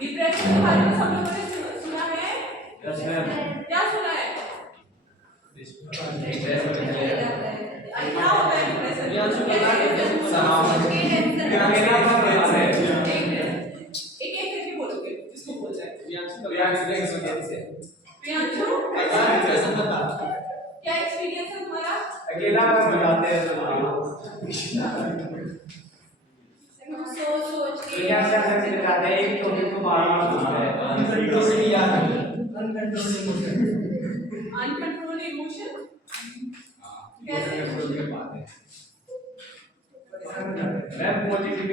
Depression के बारे में सब लोगों ने सुना है? Yes ma'am. क्या सुना है? क्या होता है डिप्रेशन? एक एक करके बोलोगे किसको बोल रहे हैं? प्रियांशु क्या एक्सपीरियंस है तुम्हारा? अकेला बुलाते हैं तो सोच के क्या क्या करके दिखाते हैं, एक टॉपिक को बार-बार पूछते हैं। अनकंट्रोल्ड इमोशन कैसे? मैम पॉजिटिविटी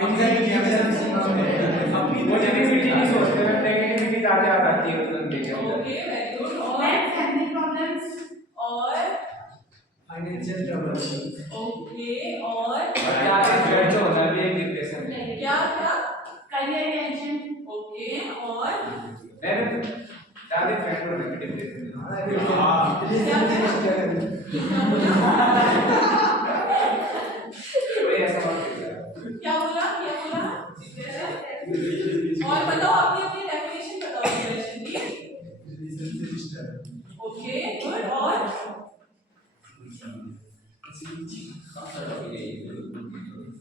नहीं सोचते, मैम नेगेटिविटी ज़्यादा आती है उस बंदे के अंदर। Okay very good. और फैमिली प्रॉब्लम्स और फाइनेंशियल प्रॉब्लम्स। ओके और क्या जो होता है ये डिप्रेशन है। क्या क्या करियर टेंशन। ओके और मैम ज़्यादा फ्रेंड हो गए डिप्रेशन में। क्या बोला? और बताओ अपनी अपनी डेफिनेशन बताओ डिप्रेशन की। Okay good.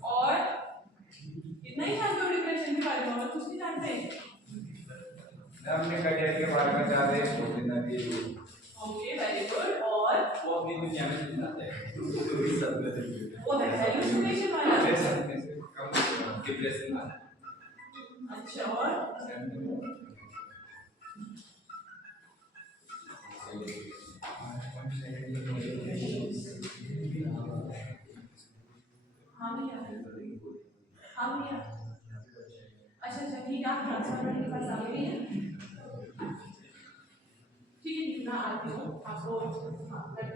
और इतना ही जानते हो डिप्रेशन के बारे में और कुछ नहीं जानते? हमने करियर के बारे में ज़्यादा सोचना चाहिए। Okay very good. और वो अपनी दुनिया में जाते हैं। वो है हेलुसिनेशन वाला। डिप्रेशन वाला। अच्छा और हाँ भैया अच्छा ठीक है। आप ट्रांसफर के पास आ गए हैं? ठीक है जितना आती हो आपको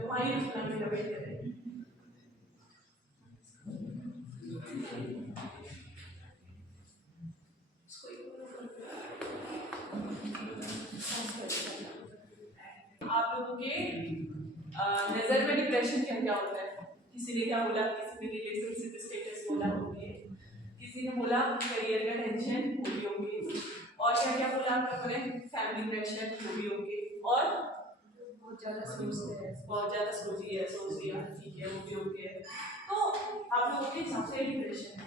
वहीं उस प्लान में वेट करें। आप लोगों के नजर में डिप्रेशन क्या होता है? किसी ने क्या बोला? किसी ने रिलेशनशिप स्टेटस बोला होंगे, किसी ने बोला करियर का टेंशन वो भी होंगे, और क्या क्या बोला आप लोगों ने? फैमिली प्रेशर वो भी होंगे, और बहुत ज्यादा सोचिए सोच लिया ठीक है वो भी होंगे। तो आप लोगों के हिसाब से डिप्रेशन है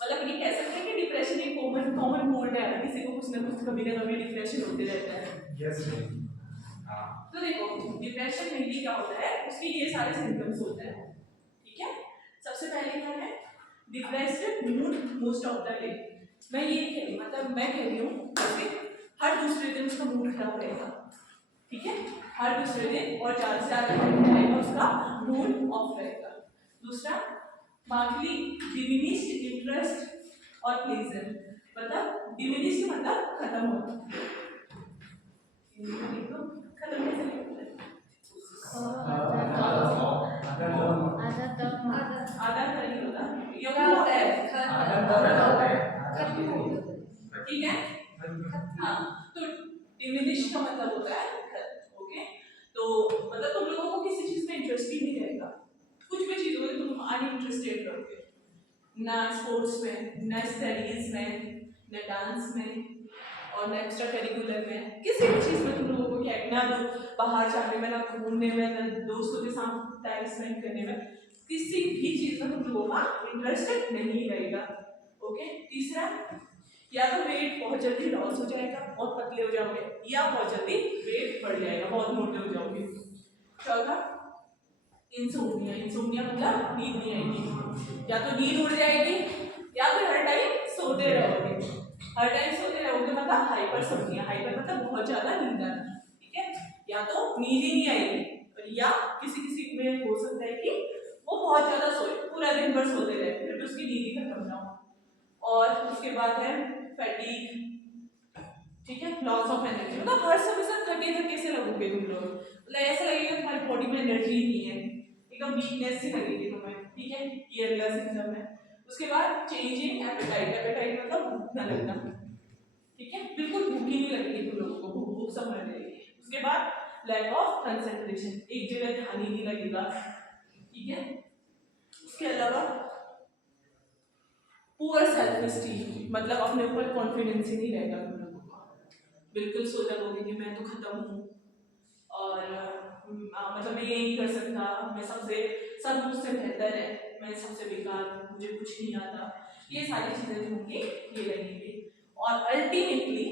मतलब ये कह सकते हैं कि डिप्रेशन एक कॉमन कोल्ड है, किसी को कुछ ना कुछ कभी ना कभी डिप्रेशन होते रहता है। यस तो देखो डिप्रेशन मेनली क्या होता है, उसके ये सारे सिम्टम्स होते हैं। ठीक है, सबसे पहले क्या है? Depressed mood most of the day. मैं कह रही हूँ हर दूसरे दिन उसका मूड खराब रहेगा। ठीक है, हर दूसरे दिन और ज़्यादा से ज़्यादा टाइम उसका मूड ऑफ रहेगा। दूसरा मार्कली डिमिनिश्ड इंटरेस्ट और प्लेजर। मतलब डिमिनिश्ड मतलब खत्म होना, खत्म कैसे होता है? आधा नहीं होता, योगा होता है ठीक है। हाँ तो डिमिनिश का मतलब होता है खत्म। ओके, तो मतलब तुम लोगों को किसी चीज में इंटरेस्ट ही नहीं रहेगा, कुछ भी चीजों में तुम अनइंटरेस्टेड रहोगे, ना स्पोर्ट्स में, ना स्टडीज में, ना डांस में और ना एक्स्ट्रा करिकुलर में, किसी भी चीज में तुम लोगों को क्या ना बाहर जाने में, ना घूमने में, ना दोस्तों के साथ टाइम स्पेंड करने में, किसी भी चीज में तुम लोगों का इंटरेस्टेड नहीं रहेगा। ओके, तीसरा या तो वेट बहुत जल्दी लॉस हो जाएगा, बहुत पतले हो जाओगे, या बहुत जल्दी वेट बढ़ जाएगा, बहुत मोटे हो जाओगे। चौथा इंसोम्निया मतलब नींद नहीं आएगी, या तो नींद उड़ जाएगी या फिर हर टाइम सोते रहोगे। हर टाइम सोते रहोगे मतलब हाइपरसोम्निया, हाइपर मतलब बहुत ज्यादा नींद आना। ठीक है, या तो नींद ही नहीं आएगी, या किसी किसी में हो सकता है कि वो बहुत ज्यादा सोए, पूरा दिन भर सोते रहे, फिर भी उसकी नींद ही खत्म ना हो। और उसके बाद है फैटीग। ठीक है, लॉस ऑफ एनर्जी, मतलब हर समय से थके से लगोगे तुम लोग, मतलब ऐसा लगेगा तुम्हारी बॉडी में एनर्जी नहीं है, एकदम वीकनेस सी लगेगी तुम्हें। ठीक है, ये अगला सिम्टम है। उसके बाद चेंजिंग एपेटाइट, एपेटाइट मतलब भूख न लगना। ठीक है, बिल्कुल भूख ही नहीं लगेगी तुम लोगों को, भूख सब मर जाएगी। उसके बाद लैक ऑफ कंसंट्रेशन, एक जगह ध्यान ही नहीं लगेगा। ठीक है, उसके अलावा पुअर सेल्फ स्टीम, मतलब अपने ऊपर कॉन्फिडेंस ही नहीं रहेगा तुम लोगों को, बिल्कुल सोचा लोगे कि मैं तो खत्म हूँ और मतलब मैं ये नहीं कर सकता, मैं सब मुझसे बेहतर है, मैं सबसे बेकार हूँ, मुझे कुछ नहीं आता, ये सारी चीज़ें जो होंगी ये लगेंगी। और अल्टीमेटली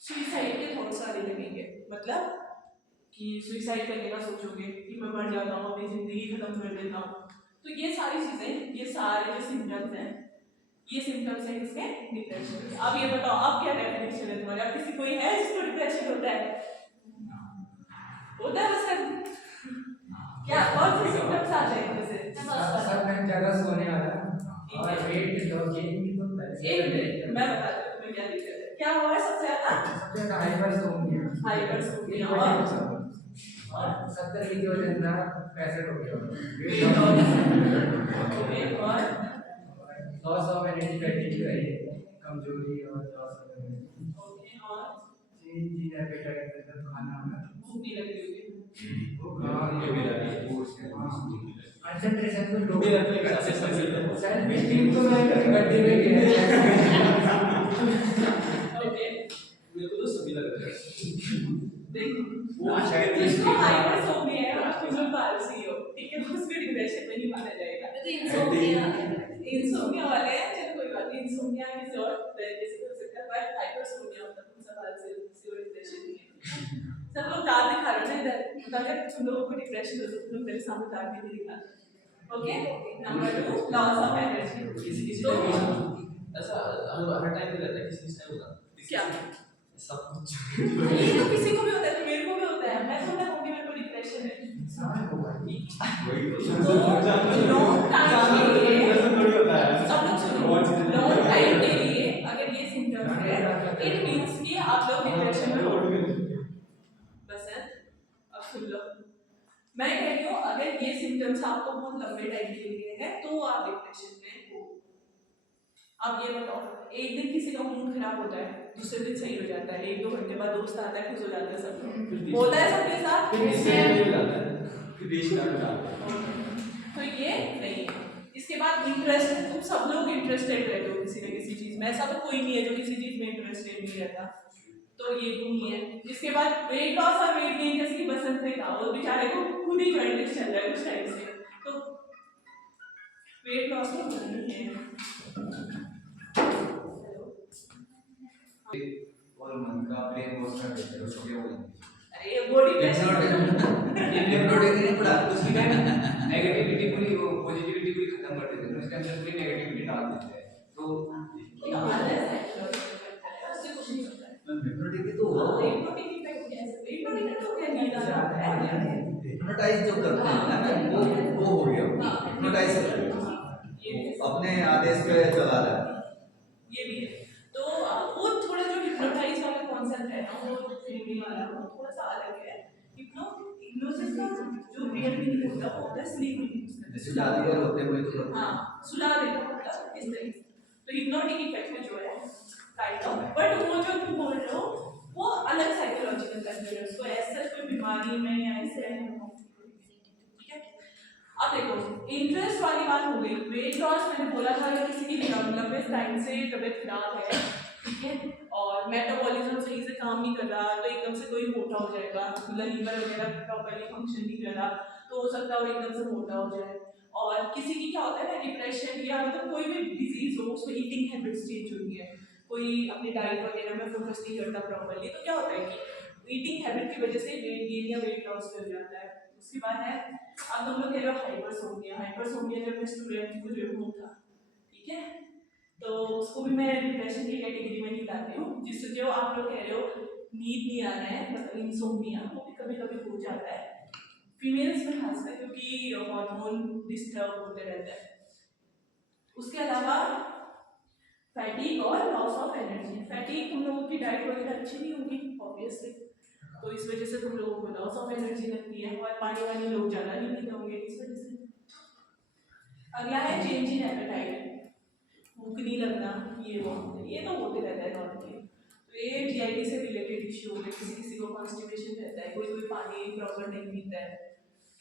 सुइसाइड के थॉट्स आने लगेंगे, मतलब कि सुइसाइड करने का सोचोगे कि मैं मर जाता हूँ, अपनी ज़िंदगी खत्म कर देता हूँ। तो ये सारी चीज़ें, ये सारे जो सिम्टम्स हैं, ये सिम्टम्स हैं किसके? डिप्रेशन के। अब ये बताओ, अब क्या डेफिनेशन है तुम्हारा? किसी कोई है जिसको डिप्रेशन होता है? होता है बस? क्या कौन से सिम्टम्स आ जाएंगे जैसे? सब में ज्यादा सोने वाला और वेट गेन होता है। एक मिनट मैं बता दूं तुम्हें क्या दिक्कत है। क्या हुआ है सबसे ज्यादा? सबसे ज्यादा हाइपरसोमनिया। हाइपरसोमनिया और 70 की वजन था 65 हो गया। वेट लॉस और लॉस ऑफ एनर्जी, फैटिग है, कमजोरी और लॉस ऑफ एनर्जी। ओके और चेंज इन एपेटाइट, मतलब खाना में भूख नहीं लगी होगी। ये भी लगी कंसंट्रेशन में लो, सेल्फ स्टीम तो मैं गड्ढे में गिरा। ओके मेरे को तो सभी लग रहा है। देखो वो शायद जिसको हाइपरसोमनिया है और तुम लोग आलसी हो, ठीक है, उसको डिप्रेशन में नहीं माना जाएगा। तो इंसोम्निया वाले हैं, चलो कोई बात नहीं, इंसोम्निया किसी और तरीके से हो सकता है, बट हाइपरसोमनिया मतलब तुम सब आलसी हो, किसी और डिप्रेशन नहीं है। सब लोग दांत दिखा रहे हैं इधर, अगर तुम लोगों को डिप्रेशन हो तो तुम लोग मेरे सामने दांत भी नहीं दिखा। Okay, number 2 loss of energy. किसी तो ऐसा हर टाइम पे रहता है, किसी टाइम होता है क्या सब कुछ। ये तो किसी को भी होता है, तो मेरे को भी होता है, मैं थोड़ा कहूँगी मेरे को डिप्रेशन है। वही तो लॉन्ग टाइम के लिए सब लोग सुनो, लॉन्ग टाइम के लिए अगर ये सिम्टम्स है, इट मींस कि आप लोग डिप्रेशन में हो। बस है, अब सुन लो, मैं कह रही हूँ अगर ये सिम्टम्स आपको बहुत लंबे टाइम के लिए है तो आप डिप्रेशन में हो। अब ये बताओ, एक दिन किसी का मूड खराब होता है, दूसरे दिन सही हो जाता है, 1-2 घंटे बाद दोस्त आता है, खुश हो जाते हैं सब लोग, होता है सबके साथ। तो ये नहीं है। इसके बाद इंटरेस्ट, तुम सब लोग इंटरेस्टेड रहते हो किसी न किसी चीज में, ऐसा तो कोई नहीं है जो किसी चीज में इंटरेस्टेड नहीं रहता, तो ये भी नहीं है। इसके बाद वेट लॉस और वेट गेन, जैसे कि बसंत ने कहा, वो बेचारे को खुद ही जॉइंटिस चल रहा है उस टाइम से, तो वेट लॉस तो नहीं है। और मन का ब्रेन वॉश कर देते हैं, उसको क्या बोलते हैं? अरे बॉडी हिप्नोटिक नहीं पड़ा उसकी नेगेटिविटी पूरी, वो पॉजिटिविटी पूरी खत्म कर देते हैं, उसके अंदर पूरी नेगेटिविटी डाल देते हैं। तो उससे कुछ नहीं होता है। हिप्नोटिक तो हिप्नोटिक इफेक्ट कैसे? हिप्नोटिक तो क्या नींद आता है, हिप्नोटाइज जो करते हैं ना, वो हो गया, हिप्नोटाइज करते हैं, अपने आदेश पे चला रहा है। ये भी है। तो वो थोड़ा जो हिप्नोटाइज वाला कॉन्सेप्ट है ना, वो फीलिंग वाला, वो थोड़ा सा अलग है। हिप्नोसिस का जो रियल मीनिंग होता है वो होता है स्लीप। जैसे जादूगर होते हैं, वही तो करते हैं। हाँ, सुला देना मतलब इस तरीके से। तो हिप्नोटिक इफेक्ट में जो है काइंड ऑफ, बट वो जो तुम बोल रहे हो वो अलग साइकोलॉजिकल कंसेप्ट है, उसको ऐसा कोई बीमारी में या ऐसे ठीक है। अब देखो, इंटरेस्ट वाली बात हो गई। वेट लॉस मैंने बोला था कि किसी की लंबे टाइम से तबीयत खराब है, ठीक है, और मेटाबॉलिज्म सही से काम नहीं कर रहा, तो एकदम से कोई मोटा हो जाएगा, मतलब लीवर वगैरह प्रॉपर्ली फंक्शन नहीं कर रहा, तो हो सकता है वो एकदम से मोटा हो जाए। और किसी की क्या होता है ना, डिप्रेशन या मतलब कोई भी डिजीज हो, उसमें ईटिंग हैबिट्स चेंज होती है, कोई अपनी डाइट वगैरह में फोकस नहीं करता प्रॉपर्ली, तो क्या होता है कि ईटिंग हैबिट की वजह से वेट गेन या वेट लॉस हो जाता है। उसके बाद है, अब तुम लोग कह रहे हो हाइपरसोमनिया। हाइपरसोमनिया जब मैं स्टूडेंट थी मुझे हुआ था, ठीक है, तो उसको भी मैं डिप्रेशन की कैटेगरी में नहीं लाती हूँ। जिससे जो आप लोग कह रहे हो नींद नहीं आना है, मतलब इंसोमनिया, वो भी कभी कभी हो जाता है फीमेल्स में खासकर, क्योंकि हार्मोन डिस्टर्ब होते रहते हैं। उसके अलावा फैटिक और लॉस ऑफ एनर्जी। फैटिक, तुम लोगों की डाइट वगैरह अच्छी नहीं होगी ऑब्वियसली, तो इस वजह से तुम लोगों को लॉस ऑफ एनर्जी लगती है, और पानी वानी लोग ज़्यादा नहीं पीते होंगे इस वजह से। अगला है चेंज इन एपेटाइट, भूख नहीं लगना, ये तो होते रहता है नॉर्मली। तो ये जीआईटी से रिलेटेड इश्यू होते हैं, किसी को कॉन्स्टिपेशन रहता है, कोई पानी प्रॉपर नहीं पीता है,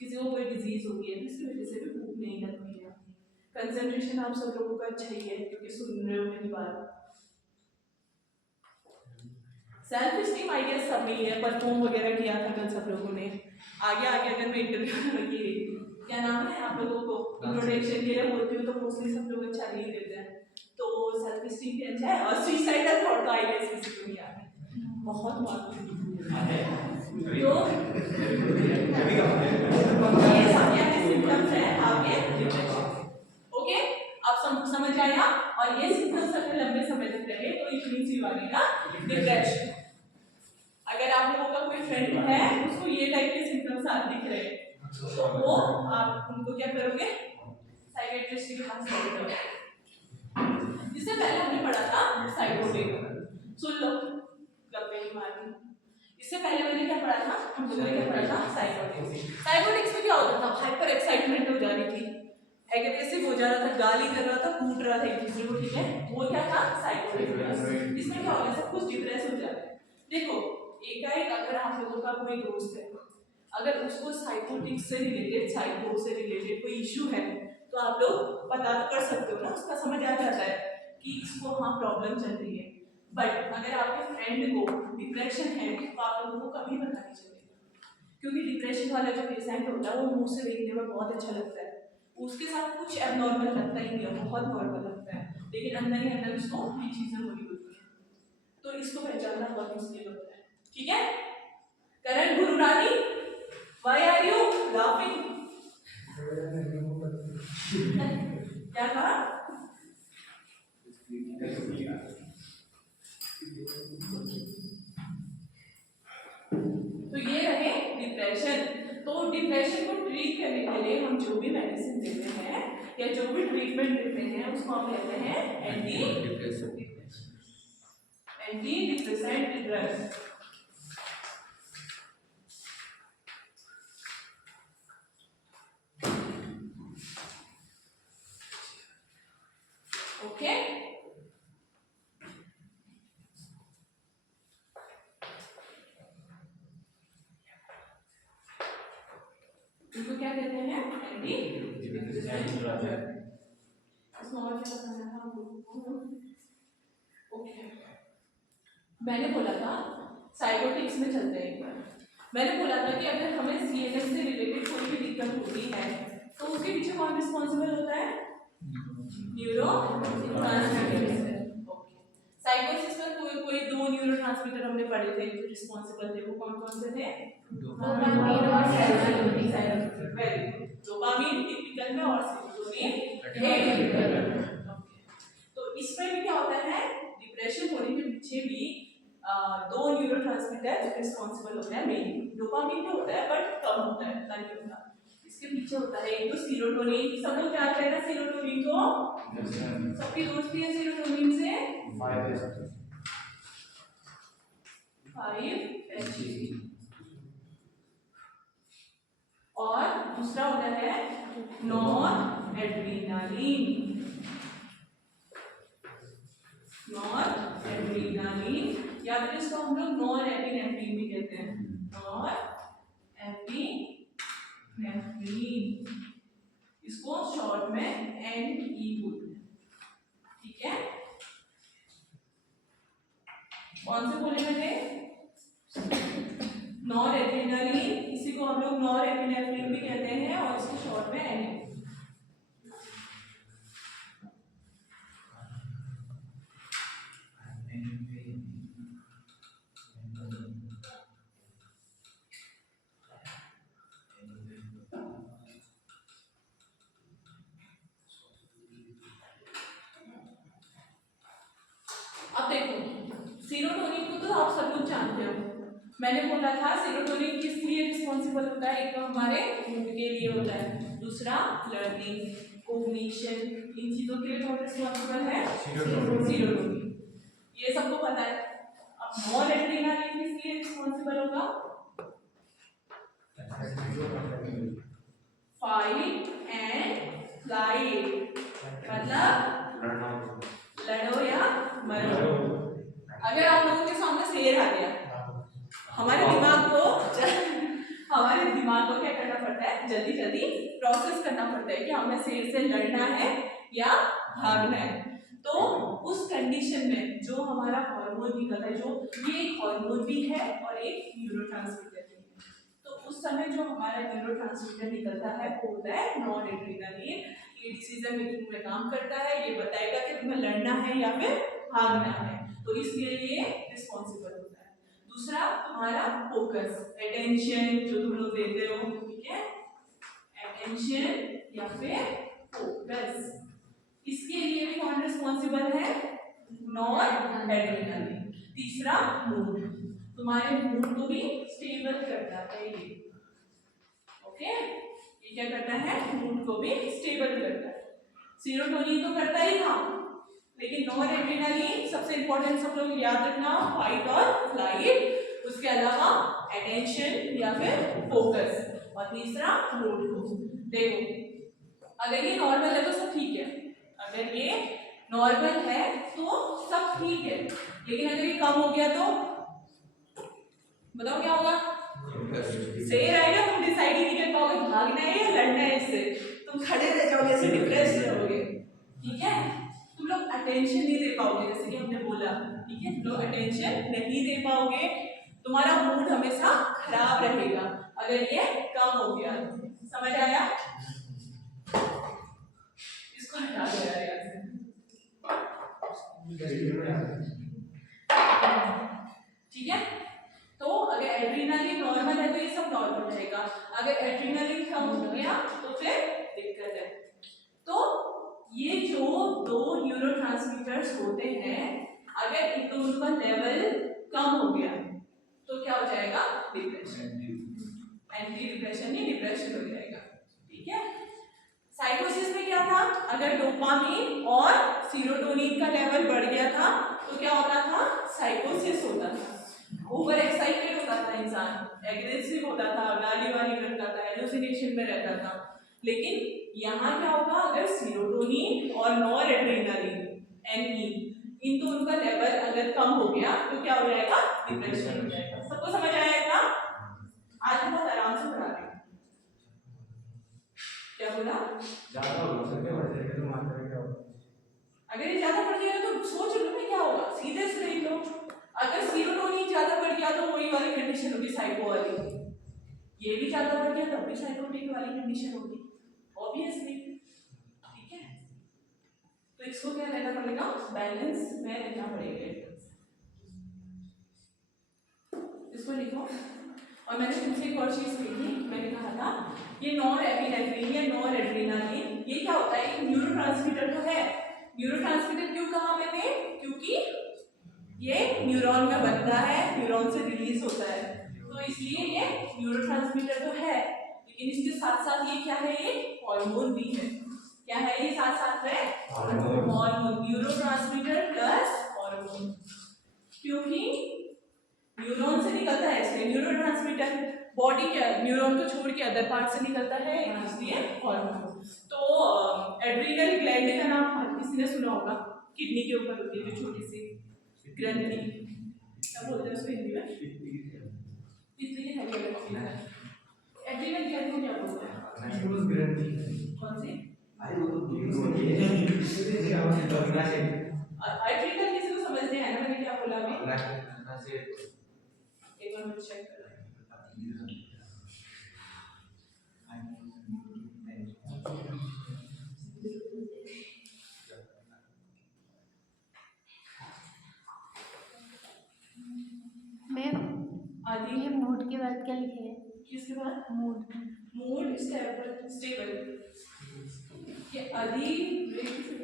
किसी को कोई डिजीज होती है, इसकी वजह से भी भूख नहीं लगती है। कंसंट्रेशन आप सब लोगों का अच्छा ही है क्योंकि सुन रहे हो मेरी बात। सेल्फ स्टीम आई गेस सब में ही है, परफॉर्म वगैरह किया था कल सब लोगों ने। आगे आगे अगर मैं इंटरव्यू की क्या नाम है आप लोगों को इंट्रोडक्शन के लिए बोलती हूँ तो मोस्टली सब लोग अच्छा नहीं देते हैं। तो सेल्फ स्टीम भी अच्छा है और सुसाइडल थॉट तो आई गेस किसी को नहीं आता है, बहुत मालूम तो ये सब के सिम्टम्स हैं आपके डिप्रेशन। ओके, अब समझ आया। और ये सिम्टम्स अगर लंबे समय तक रहे तो it means you are in a depression. अगर आप लोगों का कोई फ्रेंड है उसको ये टाइप के सिम्टम्स दिख रहे हैं तो वो आप उनको क्या करोगे, साइकियाट्रिस्ट के पास ले जाओगे। इससे पहले हमने पढ़ा था साइकोटिक, सुन लो गप्पे नहीं मारनी। इससे पहले मैंने क्या पढ़ा था, हम लोगों ने क्या पढ़ा था, साइकोटिक्स। साइकोटिक्स में क्या होता था, हाइपर एक्साइटमेंट हो जा रही थी, एग्रेसिव हो जा रहा था, गाली कर रहा था, कूट रहा था एक दूसरे को, ठीक है, वो क्या था, साइकोटिक्स। इसमें क्या होता है, सब कुछ डिप्रेस हो जाता है। देखो एकाएक अगर आप लोगों का कोई दोस्त है, अगर उसको साइकोटिक से रिलेटेड, साइको से रिलेटेड कोई इशू है तो आप लोग पता तो कर सकते हो ना, उसका समझ आ जाता है कि इसको हाँ प्रॉब्लम चल रही है। बट अगर आपके फ्रेंड को डिप्रेशन है तो आप लोगों को कभी पता नहीं चलेगा, क्योंकि डिप्रेशन वाला जो पेशेंट होता है वो मुंह से देखने में बहुत अच्छा लगता है, उसके साथ कुछ एबनॉर्मल लगता ही नहीं है, बहुत नॉर्मल लगता है, लेकिन अंदर ही अंदर उसको ये चीजें हो रही होती है। तो इसको पहचानना बहुत मुश्किल होता है, ठीक है। Karan Gururani, why are you laughing? क्या कहा? तो ये रहे डिप्रेशन। तो डिप्रेशन को ट्रीट करने के लिए हम जो भी मेडिसिन देते हैं या जो भी ट्रीटमेंट देते हैं उसको हम कहते हैं एंटी डिप्रेसेंट ड्रग्स। ओके, इनको क्या कहते हैं, एंटी डिप्रेसेंट ड्रग। इसमें और क्या बताना था आपको? ओके, मैंने बोला था साइकोटिक्स में चलते हैं एक बार। मैंने बोला था कि अगर हमें सीएनएस से रिलेटेड कोई भी दिक्कत होती है तो उसके पीछे कौन रिस्पॉन्सिबल होता है, न्यूरोट्रांसमीटर। ओके, साइकोसिस में कोई दो न्यूरोट्रांसमीटर हमने पढ़े थे जो रिस्पॉन्सिबल थे, वो कौन कौन से थे, डोपामिन और serotonin. Very good, dopamine typical में और सेरोटोनिन एटिपिकल में। तो इसमें भी क्या होता है, डिप्रेशन होने के पीछे भी दो न्यूरोट्रांसमीटर रिस्पॉन्सिबल होते हैं मेनली। डोपामिन तो होता है बट कम होता है, इतना नहीं होता। इसके पीछे होता है एक तो सेरोटोनिन, सब लोग जानते हैं ना सेरोटोनिन को, सबकी दोस्ती है सेरोटोनिन से 5-HT। और दूसरा होता है नॉर एड्रेनालिन। या फिर इसको हम लोग नॉर एपिनेफ्रिन भी कहते हैं, नॉर एपिनेफ्रिन, इसको शॉर्ट में NE बोलते हैं, ठीक है। कौन से बोले मैंने, नॉर एड्रेनालिन, इसी को हम लोग नॉर एपिनेफ्रिन भी कहते हैं और इसको शॉर्ट में NE। अब देखो सेरोटोनिन को तो आप सब लोग जानते हो, मैंने बोला था सेरोटोनिन किस लिए रिस्पॉन्सिबल होता है, एक तो हमारे मूड के लिए होता है, दूसरा लर्निंग, कोग्निशन, इन चीजों के लिए कौन रिस्पॉन्सिबल है, सेरोटोनिन, ये सबको पता है। अब नॉर एड्रेनालिन किस लिए रिस्पॉन्सिबल होगा, फाइट एंड फ्लाइट, मतलब लड़ो या मरो। अगर आप लोगों के सामने शेर आ गया, हमारे दिमाग को क्या करना पड़ता है, जल्दी जल्दी प्रोसेस करना पड़ता है कि हमें शेर से लड़ना है या भागना है। तो उस कंडीशन में जो हमारा हार्मोन निकलता है, जो ये एक हार्मोन भी है और एक न्यूरोट्रांसमीटर भी है, तो उस समय जो हमारा न्यूरोट्रांसमीटर निकलता है वो होता है नॉरएड्रेनालिन। ये डिसीजन मेकिंग में काम करता है, ये बताएगा कि तुम्हें लड़ना है या फिर भागना है, तो इसलिए ये रिस्पॉन्सिबल होता है। दूसरा तुम्हारा फोकस, अटेंशन जो तुम लोग देते हो, ठीक है, अटेंशन या फिर फोकस, इसके लिए भी कौन रिस्पॉन्सिबल है? नॉरएड्रेनालिन। तीसरा मूड, तुम्हारे मूड को भी स्टेबल करता है ये, ओके, ये क्या करता है? मूड को भी स्टेबल करता है। सीरोटोनिन तो करता ही था, लेकिन नॉरएड्रेनालिन सबसे इंपॉर्टेंट, सब लोग याद रखना, फाइट और फ्लाइट, उसके अलावा अटेंशन या फिर फोकस, और तीसरा मूड को। देखो अगर ये नॉर्मल है तो सब ठीक है, अगर ये नॉर्मल है तो सब ठीक है, लेकिन अगर ये कम हो गया तो बताओ क्या होगा? सही रहेगा, तुम डिसाइड ही नहीं कर पाओगे भागना है या लड़ना है इससे, तुम खड़े रह जाओगे, ऐसे डिप्रेस रहोगे, ठीक है, तुम लोग अटेंशन नहीं दे पाओगे, जैसे कि हमने बोला, ठीक है, तुम लोग अटेंशन नहीं दे पाओगे, तुम्हारा मूड हमेशा खराब रहेगा अगर ये कम हो गया। समझ आया? इसको हटा दो यार यहाँ से। ठीक है, तो अगर एड्रेनालिन नॉर्मल है तो ये सब नॉर्मल रहेगा, अगर एड्रेनालिन कम हो गया तो फिर दिक्कत है। तो ये जो दो न्यूरोट्रांसमीटर्स होते हैं, अगर इन दोनों का लेवल कम हो गया तो क्या हो जाएगा? डिप्रेशन, एंटी डिप्रेशन नहीं, डिप्रेशन हो जाएगा, ठीक है। साइकोसिस में क्या था? अगर डोपामिन और सीरोटोनिन का लेवल बढ़ गया था तो क्या होता था? साइकोसिस होता था, ओवर एक्साइटेड होता था इंसान, एग्रेसिव होता था, गाली वाली करता था, हेलुसिनेशन में रहता था। लेकिन यहाँ क्या होगा? अगर सीरोटोनिन और नॉरएड्रेनालिन NE इन दोनों का लेवल अगर कम हो गया तो क्या हो जाएगा? डिप्रेशन हो जाएगा। सबको समझ आया इतना? आज हम बहुत आराम से पढ़ा रहे हैं। क्या बोला? ज्यादा हो सकते बढ़ जाएगा तो मात्रा में क्या होगा? अगर ये ज्यादा बढ़ जाएगा तो सोच लो ना क्या होगा, सीधे से देख लो। अगर सीरोटोनिन ज्यादा बढ़ गया तो वही वाली कंडीशन होगी, साइको वाली। ये भी ज्यादा बढ़ गया तब भी साइकोटिक वाली कंडीशन होगी, ऑब्वियसली, ठीक है। तो इसको क्या रहना पड़ेगा? बैलेंस में रहना पड़ेगा। इसको लिखो। और मैंने तुमसे एक और चीज लिखी, मैंने कहा था ये नॉरएपिनेफ्रिन या नॉरएड्रेनालिन ये क्या होता है? एक न्यूरोट्रांसमीटर तो है। न्यूरोट्रांसमीटर क्यों कहा मैंने? क्योंकि ये न्यूरॉन में बनता है, न्यूरॉन से रिलीज होता है, तो इसलिए ये न्यूरोट्रांसमीटर तो है, लेकिन इसके साथ साथ ये क्या है? ये हार्मोन भी है। क्या है ये साथ साथ में? हार्मोन, न्यूरोट्रांसमीटर प्लस हार्मोन, क्योंकि न्यूरॉन से निकलता है इसलिए न्यूरोट्रांसमीटर, बॉडी के न्यूरॉन को छोड़ के अदर पार्ट से निकलता है, इसलिए हार्मोन। तो एड्रीनल ग्लैंड का नाम हर किसी ने सुना होगा, किडनी के ऊपर होती है जो छोटी सी ग्रंथि, क्या बोलते हैं उसको हिंदी में? पित्त की थैली वाला। एड्रीनल ग्लैंड को क्या बोलते हैं? कौन सी? एड्रीनल किसी को समझने है ना मैंने क्या बोला अभी? एक बार मुझे चेक करना है। मैम आदि ये मूड के बाद क्या लिखे है? किसके बाद? मूड। मूड स्टेबल, ये आदि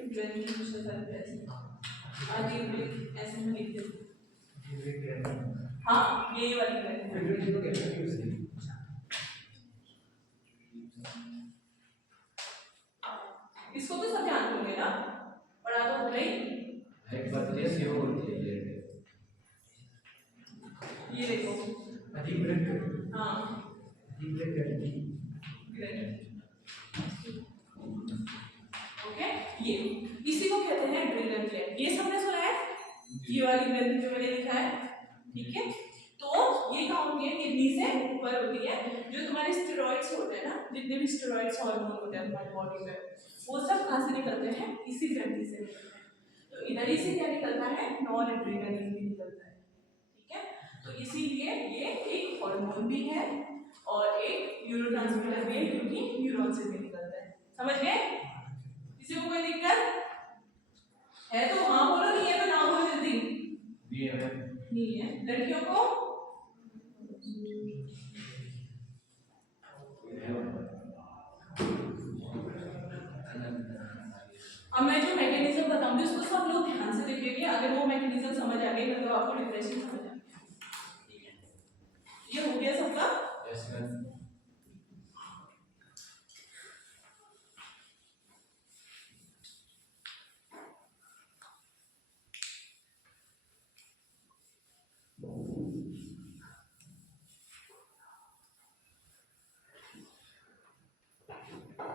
ग्रंथि आदि ऐसे में लिख देते। हाँ ये वाली ग्रंथि। इसको तो सब जानते होंगे ना, पढ़ा तो होगा ही। एक बदले से वो होती है ये देखो, हाँ ओके, ये इसी को कहते हैं एड्रेनल ग्लैंड। ये सबने सुना है, ये वाली ग्रंथि जो मैंने लिखा है, ठीक है। तो ये कहाँ होंगे? होती है किडनी से ऊपर होती है। जो तुम्हारे स्टेरॉइड्स होते हैं ना, जितने भी स्टेरॉइड्स हार्मोन होते हैं तुम्हारी बॉडी में, वो सब कहाँ से निकलते हैं? इसी ग्रंथि से निकलते हैं। तो इधर ही से क्या निकलता है? नॉर एड्रेनालिन भी निकलता है। ठीक है, तो इसीलिए ये एक हार्मोन भी है और एक न्यूरोट्रांसमीटर भी है, क्योंकि न्यूरॉन से भी निकलता है। समझ गए? किसी को कोई दिक्कत है तो हाँ बोलो, नहीं है तो ना बोलो जल्दी। नहीं है। लड़कियों को अब मैं जो मैकेनिज्म बताऊंगी उसको सब लोग ध्यान से देखिए। अगर वो मैकेनिज्म समझ आ गई तो आपको डिप्रेशन समझ आ गया। ठीक है, ये हो गया सबका। Yes ma'am.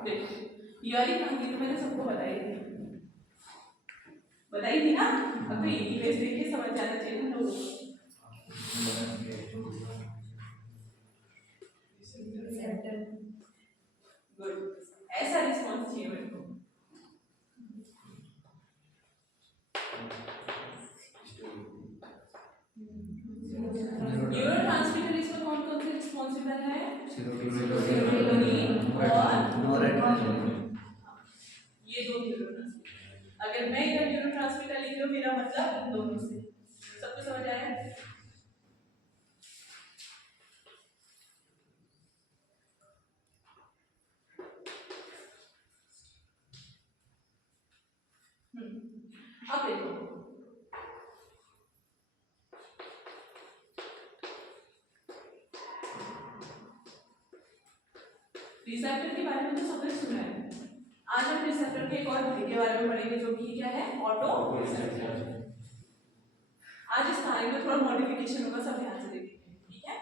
देखो ये वाली कहानी तो मैंने सबको बताई थी ना। अब तो यही पेज देख के समझ जाना चाहिए हम लोगों को। गुड, ऐसा रिस्पॉन्स चाहिए मेरे को। न्यूरोट्रांसमीटर इसमें कौन कौन से रिस्पॉन्सिबल है? सेरोटोनिन और नॉरएड्रेनालिन। ये दो न्यूरोट्रांसमीटर। अगर मैं इधर न्यूरोट्रांसमीटर लिख रही हूँ, मेरा मतलब इन दोनों से। सबको समझ आया? अब देखो रिसेप्टर के बारे में तो सबने सुना है। आज हम रिसेप्टर के एक और विधि के बारे में पढ़ेंगे, जो कि क्या है? Auto receptor. आज इस कहानी में थोड़ा मॉडिफिकेशन होगा, सब ध्यान से देखेंगे। ठीक है,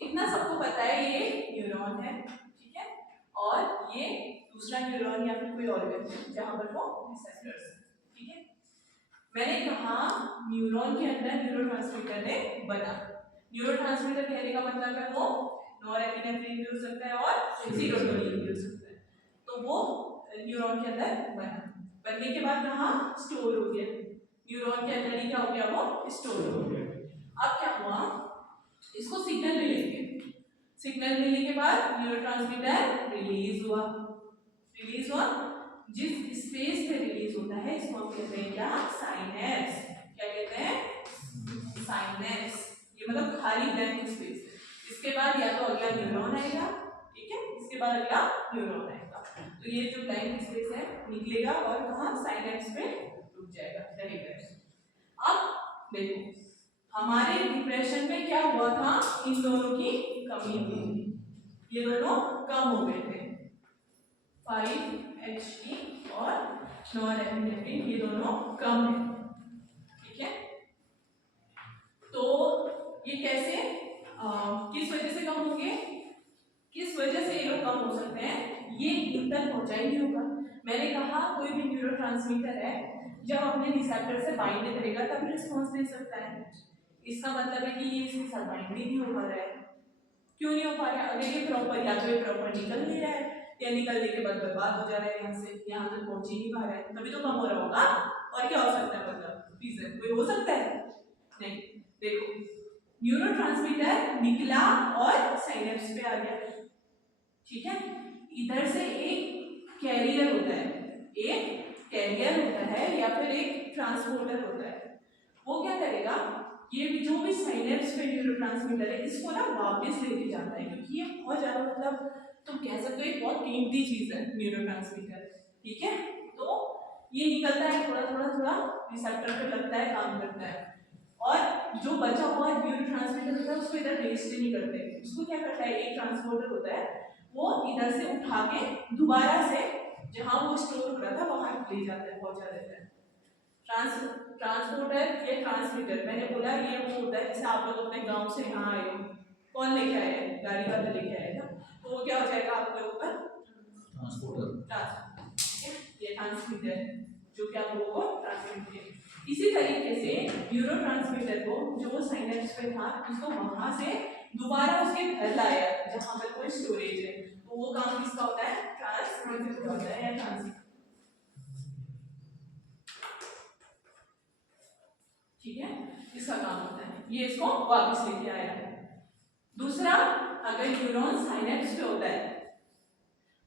इतना सबको पता है ये न्यूरॉन है। ठीक है, और ये दूसरा न्यूरॉन या फिर कोई ऑर्गन है जहां पर वो रिसेप्टर्स। ठीक है, मैंने कहा न्यूरॉन के अंदर न्यूरोट्रांसमीटर ने बना। न्यूरोट्रांसमीटर कहने का मतलब है वो नॉरएपिनेफ्रिन भी हो सकता है और सेरोटोनिन भी हो सकता है। तो वो न्यूरॉन के अंदर बनने के बाद कहाँ स्टोर हो गया? न्यूरॉन के अंदर ही क्या हो गया? वो स्टोर हो गया। अब क्या हुआ? इसको सिग्नल मिलेंगे। सिग्नल मिलने के बाद न्यूरोट्रांसमीटर रिलीज हुआ। जिस स्पेस पे रिलीज होता है इसको हम कहते हैं क्या? साइनेप्स। क्या कहते हैं? साइनेप्स। ये मतलब खाली ब्लैंक स्पेस। इसके बाद या तो अगला न्यूरॉन आएगा, ठीक है, इसके बाद अगला न्यूरॉन आएगा। तो ये जो ब्लैंक स्पेस है निकलेगा और कहाँ? साइनेप्स पे रुक जाएगा, रहेगा। अब देखो हमारे डिप्रेशन में क्या हुआ था? इन दोनों की कमी हुई थी। ये दोनों कम हो गए थे, 5-HT और नॉरएपिनेफ्रिन, ये दोनों कम है। ठीक है, तो ये कैसे किस वजह से कम होंगे? किस वजह से ये लोग कम हो सकते हैं? ये इन तक पहुंचा ही नहीं होगा। मैंने कहा कोई भी न्यूरोट्रांसमीटर है जब अपने रिसेप्टर से बाइंड करेगा तब रिस्पॉन्स दे सकता है। इसका मतलब है कि ये इसके साथ बाइंड नहीं हो पा रहा है। क्यों नहीं हो पा रहा है? अगर ये प्रॉपर या तो ये प्रॉपर निकल नहीं रहा है या निकलने के बाद बर्बाद हो जा रहा है, यहाँ से यहाँ तक पहुंच ही नहीं पा रहा है, तभी तो कम हो रहा होगा। और क्या हो सकता है? मतलब रीजन कोई हो सकता है? नहीं। देखो न्यूरोट्रांसमीटर निकला और साइनेप्स पे आ गया। ठीक है, इधर से एक कैरियर होता है या फिर एक ट्रांसपोर्टर होता है। वो क्या करेगा? ये जो भी साइनेप्स पे न्यूरोट्रांसमीटर है इसको ना वापस लेके जाता है, क्योंकि ये बहुत ज्यादा मतलब तुम कह सकते हो एक बहुत कीमती चीज है न्यूरोट्रांसमीटर। ठीक है, तो ये निकलता है थोड़ा रिसेप्टर पे लगता है, काम करता है, और जो बचा हुआ न्यूरोट्रांसमीटर होता है उसको इधर वेस्ट नहीं करते। उसको क्या करता है? एक ट्रांसपोर्टर होता है, वो इधर से उठा के दोबारा से जहां वो स्टोर हो रहा था वहां ले जाता है, पहुंचा देता है। ट्रांसपोर्टर या ट्रांसमीटर, मैंने बोला ये वो होता है जैसे आप लोग अपने गांव से यहाँ आए हो, कौन लेके आया है? गाड़ी वाला लेके आएगा, तो वो क्या हो जाएगा आपके ऊपर? ट्रांसपोर्टर। ये ट्रांसमीटर जो कि आप लोगों को ट्रांसमिट किया। इसी तरीके से न्यूरोट्रांसमीटर को जो साइनेप्स पे था उसको वहां से दोबारा उसके घर लाया जहाँ पर कोई स्टोरेज है, तो वो काम किसका होता है? ट्रांसमीटर का होता है या ट्रांसमीटर। ठीक है, इसका काम होता है, ये इसको वापस लेके आया। दूसरा, अगर न्यूरॉन साइनेप्स पे होता है,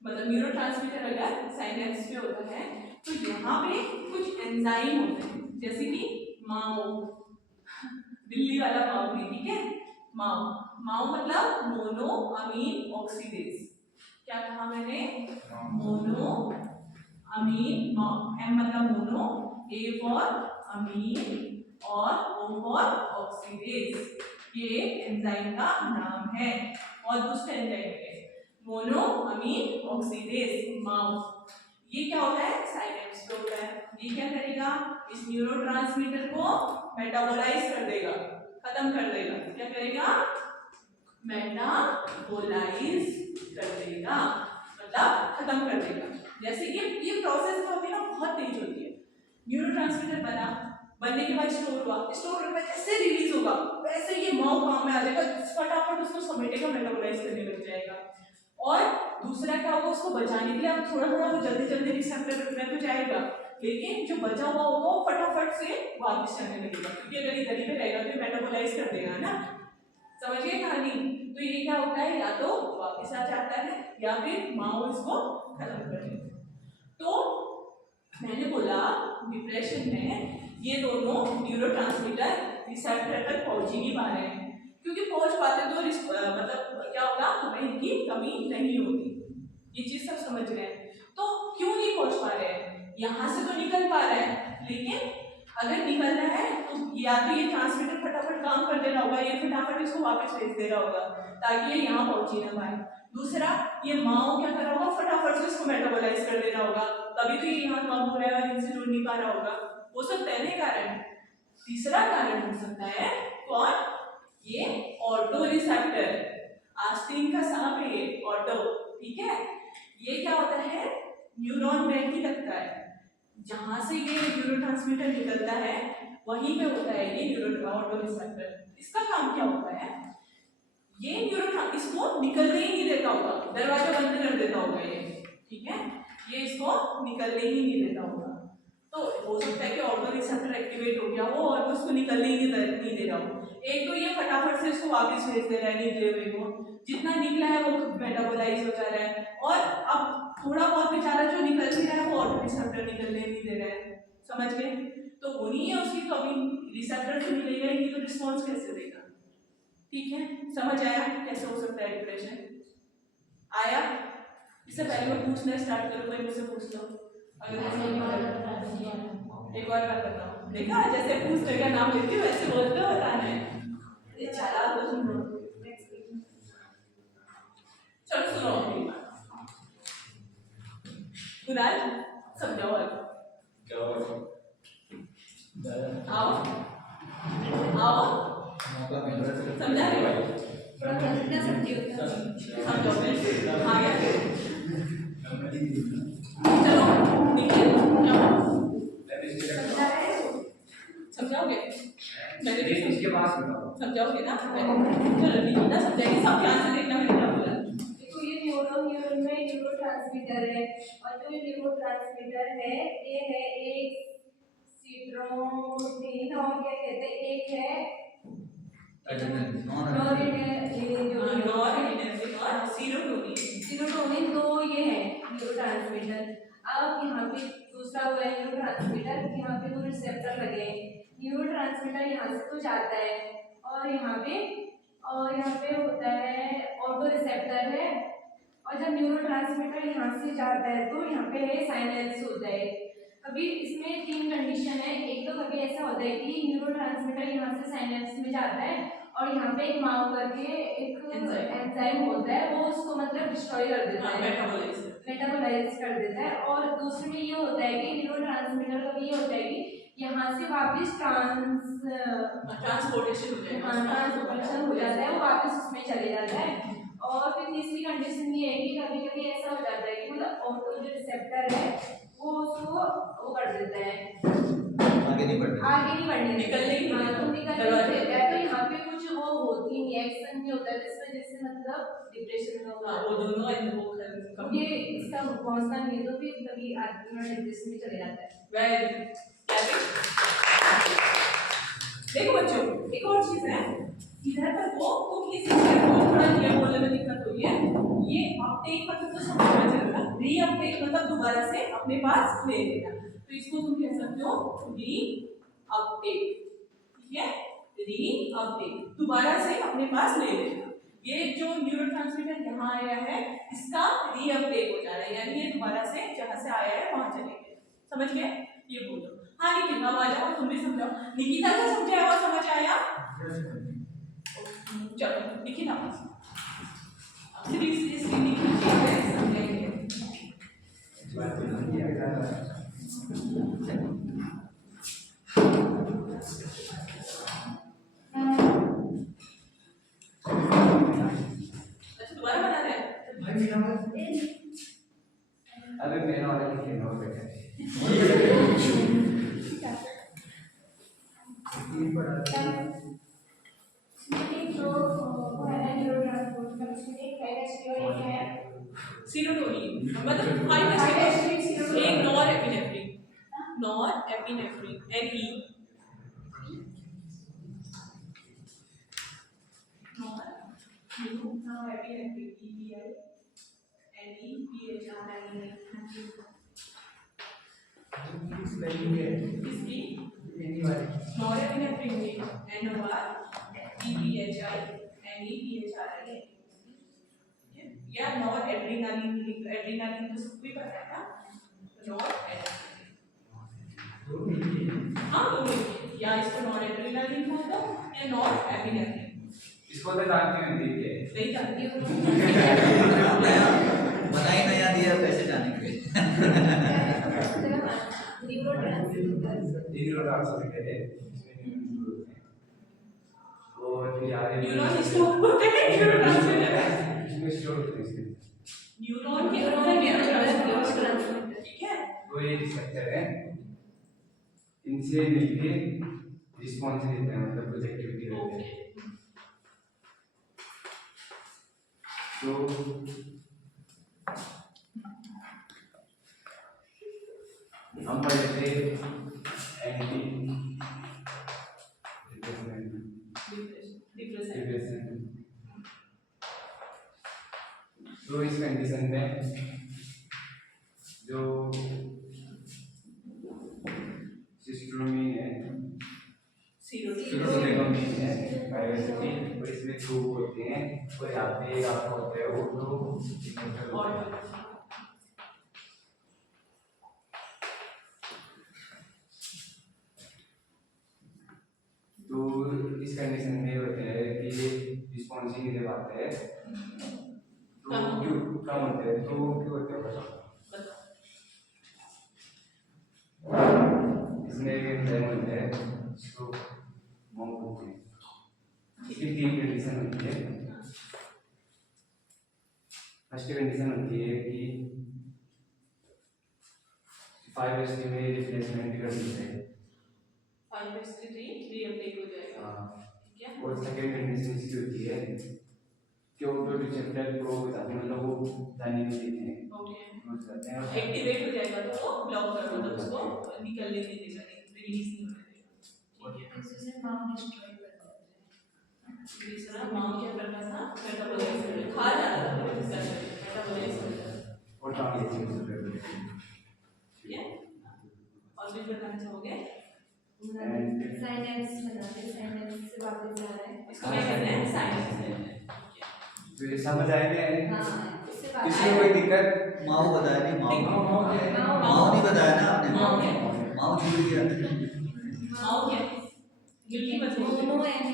मतलब न्यूरोट्रांसमीटर अगर साइनेप्स पे होता है, तो यहाँ पे कुछ एंजाइम होते हैं, जैसे कि माओ, दिल्ली वाला माओ भी, ठीक है, माओ। माओ मतलब मोनो अमीन ऑक्सीडेज। क्या कहा मैंने? मोनो अमीन, एम मतलब मोनो, ए फॉर अमीन और ओ फॉर ऑक्सीडेज, ये एंजाइम का नाम है। और दूसरे एंजाइम है मोनो अमीन ऑक्सीडेज, माओ। ये क्या होता है? साइनेप्स पे होता है। ये क्या करेगा? इस न्यूरोट्रांसमीटर को मेटाबोलाइज कर देगा, खत्म कर देगा। क्या करेगा? मेटाबोलाइज कर देगा, मतलब खत्म कर देगा। जैसे कि ये प्रोसेस जो होती है ना, बहुत तेज होती है। न्यूरोट्रांसमीटर बनने के बाद स्टोर हुआ, स्टोर होने के बाद जैसे रिलीज होगा वैसे ये माओ काम में आ जाएगा, फटाफट उसको समेटेगा, मेटाबोलाइज करने लग जाएगा। और दूसरा क्या होगा? उसको बचाने के लिए अब थोड़ा थोड़ा वो जल्दी जल्दी रिसेप्टर में तो जाएगा, लेकिन जो बचा हुआ होगा वो फटाफट से वापस जाने लगेगा, क्योंकि अगर इधर ही पे रहेगा तो मेटाबोलाइज कर देगा ना। समझिए कहानी? तो ये क्या होता है? या तो वापस आ जाता है या फिर माओ इसको खत्म कर देता है। तो मैंने बोला डिप्रेशन में ये दोनों न्यूरोट्रांसमीटर रिसेप्टर तक पहुंच ही नहीं पा रहे हैं, क्योंकि पहुंच पाते तो मतलब क्या होगा? हमें इनकी कमी नहीं होती। ये चीज सब समझ रहे हैं? तो क्यों नहीं पहुंच पा रहे हैं? यहाँ से तो निकल पा रहे हैं, लेकिन अगर निकलना है तो या तो ये ट्रांसमीटर फटाफट काम कर दे रहा होगा, ये फटाफट इसको वापस भेज दे रहा होगा ताकि ये यहाँ पहुंच ही ना पाए। दूसरा, ये माओ क्या कर रहा होगा? फटाफट से इसको मेटाबोलाइज कर दे रहा होगा, तभी तो ये यहाँ काम हो रहा है और इनसे जुड़ नहीं पा रहा होगा। वो सब पहले कारण। तीसरा कारण हो सकता है कौन? ये ऑटो रिसेप्टर। आस्तीन का सांप है ये ऑटो, ठीक है। ये क्या होता है? न्यूरॉन में ही लगता है, जहां से ये न्यूरोट्रांसमीटर निकलता है वहीं पे होता है ये ऑटो रिसेप्टर। इसका काम क्या होता है? ये इसको निकलने ही नहीं देता होगा, दरवाजा बंद कर देता होगा ये, ठीक है, ये इसको निकलने ही नहीं देता होगा। तो हो सकता है कि ऑटो रिसेप्टर एक्टिवेट हो गया हो और उसको निकलने ही नहीं दे रहा हो। एक तो ये फटाफट से इसको वापस भेज दे रहा है निकले हुए को, जितना निकला है वो मेटाबोलाइज हो जा रहा है, और अब थोड़ा बहुत बेचारा जो निकल भी रहा है वो ऑटो रिसेप्टर निकलने नहीं दे रहा है। समझ गए? तो होनी है उसकी कमी, रिसेप्टर से मिलेगा ही नहीं तो रिस्पॉन्स कैसे देगा? ठीक है, समझ आया कैसे हो सकता है डिप्रेशन? आया? इससे पहले मैं पूछना स्टार्ट करूँ, कोई मुझसे पूछ लो। अगर एक और बात बताओ, देखा जैसे पूछने का नाम लेती हूँ वैसे बोलते हो, बताना है। ये चला तो सुनो, चलो सुनो कुणाल, समझाओ। आओ आओ, समझा रहे हो? समझो आ गया। चलो निखिल, समझाओगे? मैंने इसके पास समझाओगे ना? चलो निखिल ना समझाएगी, सब ध्यान से देखना मैंने क्या बोला। तो ये न्यूरॉन में न्यूरोट्रांसमीटर है, और जो ये न्यूरोट्रांसमीटर है ये है एक सिट्रोनिन, और क्या कहते हैं, एक है सीरोटोनिन। तो ये है न्यूरोट्रांसमीटर। अब यहाँ पे दूसरा हुआ है न्यूरोट्रांसमीटर, यहाँ पे दो रिसेप्टर लगे हैं। न्यूरोट्रांसमीटर यहाँ से तो जाता है और यहाँ पे होता है ऑटो रिसेप्टर है, और जब न्यूरोट्रांसमीटर यहाँ से जाता है तो यहाँ पे है साइनेप्स होता है। अभी इसमें तीन कंडीशन है। एक तो कभी ऐसा होता है कि न्यूरोट्रांसमीटर यहाँ से साइनेप्स में जाता है और यहाँ पे एक माओ करके एक एंजाइम होता है, वो उसको मतलब डिस्ट्रॉय कर देता है, मेटाबोलाइज कर देता है। और दूसरे में ये होता है कि न्यूरोट्रांसमीटर का भी ये होता है कि यहाँ से वापस ट्रांसपोर्टेशन हो जाता है, वो वापस उसमें चले जाता है। और फिर तीसरी कंडीशन ये है कि कभी कभी ऐसा हो जाता है कि मतलब ऑटो जो रिसेप्टर है वो उसको वो कर देता है, आगे नहीं बढ़ने, निकलने ही देता है। तो यहाँ पे कुछ वो होती नहीं, एक्शन नहीं होता होता है इस वजह से मतलब डिप्रेशन में हाँ, वो दोनों ये इसका पहुंचना नहीं है तो फिर कभी आदमी डिप्रेशन में चले जाता है। वेरी देखो बच्चों, एक और चीज है, इधर पर वो कुकी सिस्टम को थोड़ा ये बोलने में दिक्कत हुई है। ये अपटेक मतलब तो समझ में चलेगा, री अपटेक मतलब दोबारा से अपने पास ले लेना, तो इसको तुम कह सकते हो री अपटेक, ठीक है, री अपटेक, दोबारा से अपने पास ले लेना। ये जो न्यूरोट्रांसमीटर यहाँ आया है इसका री अपटेक हो जा रहा है, यानी ये दोबारा से जहाँ से आया है वहां चले गए, समझ गए? ये बोलो। हाँ निकिता आ जाओ, तुम भी समझाओ। निकिता का समझाया हुआ समझ आया? चलो निकिता सीरीज इसकी निकिता समझाएंगे। अच्छा दोबारा बना रहे हैं? अबे मेरा वाला लिखे ना बेटा सीरोटोनिन मतलब 5 एक nor epinephrine, nor epinephrine NE, nor epinephrine EPI NE इसकी नॉर एपिनेफ्रिन की NOR EPHI NEPHRI, या नॉर एड्रेनालिन, एड्रेनालिन तो सबको ही पता है ना, नॉर एड्रेनालिन, हाँ दोनों, या इसको नॉर एड्रेनालिन बोल दो या नॉर एपिनेफ्रिन, इसको तो जानती हूँ ठीक है, नहीं जानती हूँ बना ही नया दिया पैसे जाने के न्यूरोट्रांसमीटर है और फिर यार न्यूरॉन स्टोर होते हैं, न्यूरोट्रांसमीटर इसमें स्टोर होते हैं न्यूरॉन के अंदर न्यूरोट्रांसमीटर, ठीक है, तो ये रिसेप्टर है, इनसे मिलके रिस्पॉन्स देते हैं, मतलब कुछ एक्टिविटी करते हैं। तो हम पढ़ लेते एंटी डिप्रेशन। तो इस कंडीशन में जो सिस्ट्रोमिन है, सीरोटोनिन है, प्राइवेसिटी, और इसमें ग्रुप होते हैं, और यहाँ पे आपको होते हैं वो दो और तो इस कंडीशन में होते हैं कि रिस्पॉन्स ही नहीं दे पाते हैं, तो क्यों कम होते हैं, तो क्यों होते हैं इसमें एक एंजाइम होता है जिसको मॉम बोलते हैं, इसकी 3 कंडीशन होती है। फर्स्ट कंडीशन होती है कि 5 में रिप्लेसमेंट कर देते हैं, 5 रीअपटेक हो जाएगा, ठीक है, और सेकंड कंडीशन इसकी होती है कि वो रिसेप्टर प्रो बताते हैं, मतलब वो जाने नहीं देते हैं, ओके, एक्टिवेट हो जाएगा तो वो ब्लॉक कर दो, तो उसको निकलने नहीं देगा, रिलीज नहीं होने देगा, ठीक है, इससे माउंट डिस्ट्रॉय कर देते हैं। तीसरा माउंट क्या करना था, मेटाबोलाइज खा जाता था, मेटाबोलाइज और काम ये चीज कर देते हैं, ठीक है, और कुछ बताना चाहोगे? साइनेप्स बनाते हैं, साइनेप्स से वापस आ रहा है, इसको क्या कहते हैं? साइनेप्स। तो ये समझ आएंगे? हाँ इससे किसी को कोई दिक्कत? माओ बताया नहीं, माओ माओ माओ नहीं बताया ना आपने, माओ क्या? माओ छूट गया। माओ क्या? गिल्ली बच्चे मोनो एनी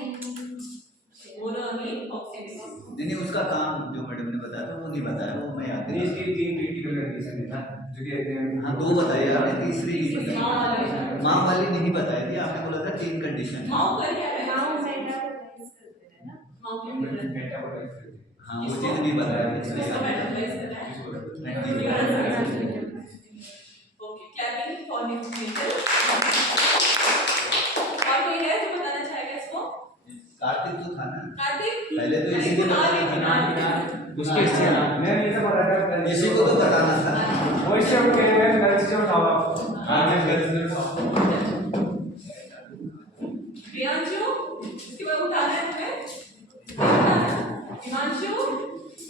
नहीं उसका काम जो मैडम ने बताया था वो नहीं बताया, वो मैं याद नहीं। इसकी 3 क्रिटिकल कंडीशन है ना, जो कहते हैं, हाँ 2 बताई आपने, तीसरी नहीं बताई। माँ वाली नहीं बताई थी आपने, बोला था 3 कंडीशन। माओ कर क्या है? माओ मेटाबोलाइज करते हैं ना, माओ क्या करते हैं? मेटाबोलाइज करते हैं। हाँ वो चीज नहीं बताया इसलिए इसको मेटाबोलाइज करता है। Okay, clapping for nutrition. और कोई है जो बताना चाहेगा इसको? कार्तिक तो था ना कार्तिक पहले तो इसी के कुणाल बारे में कुणाल उसके इससे मैं ये सब पता था इसी को तो बताना था वो इससे हम कह रहे हैं गर्ल्स से उठाओ हाँ मैं गर्ल्स से उठाओ प्रियांशु इसके बाद उठाना है तुम्हें हिमांशु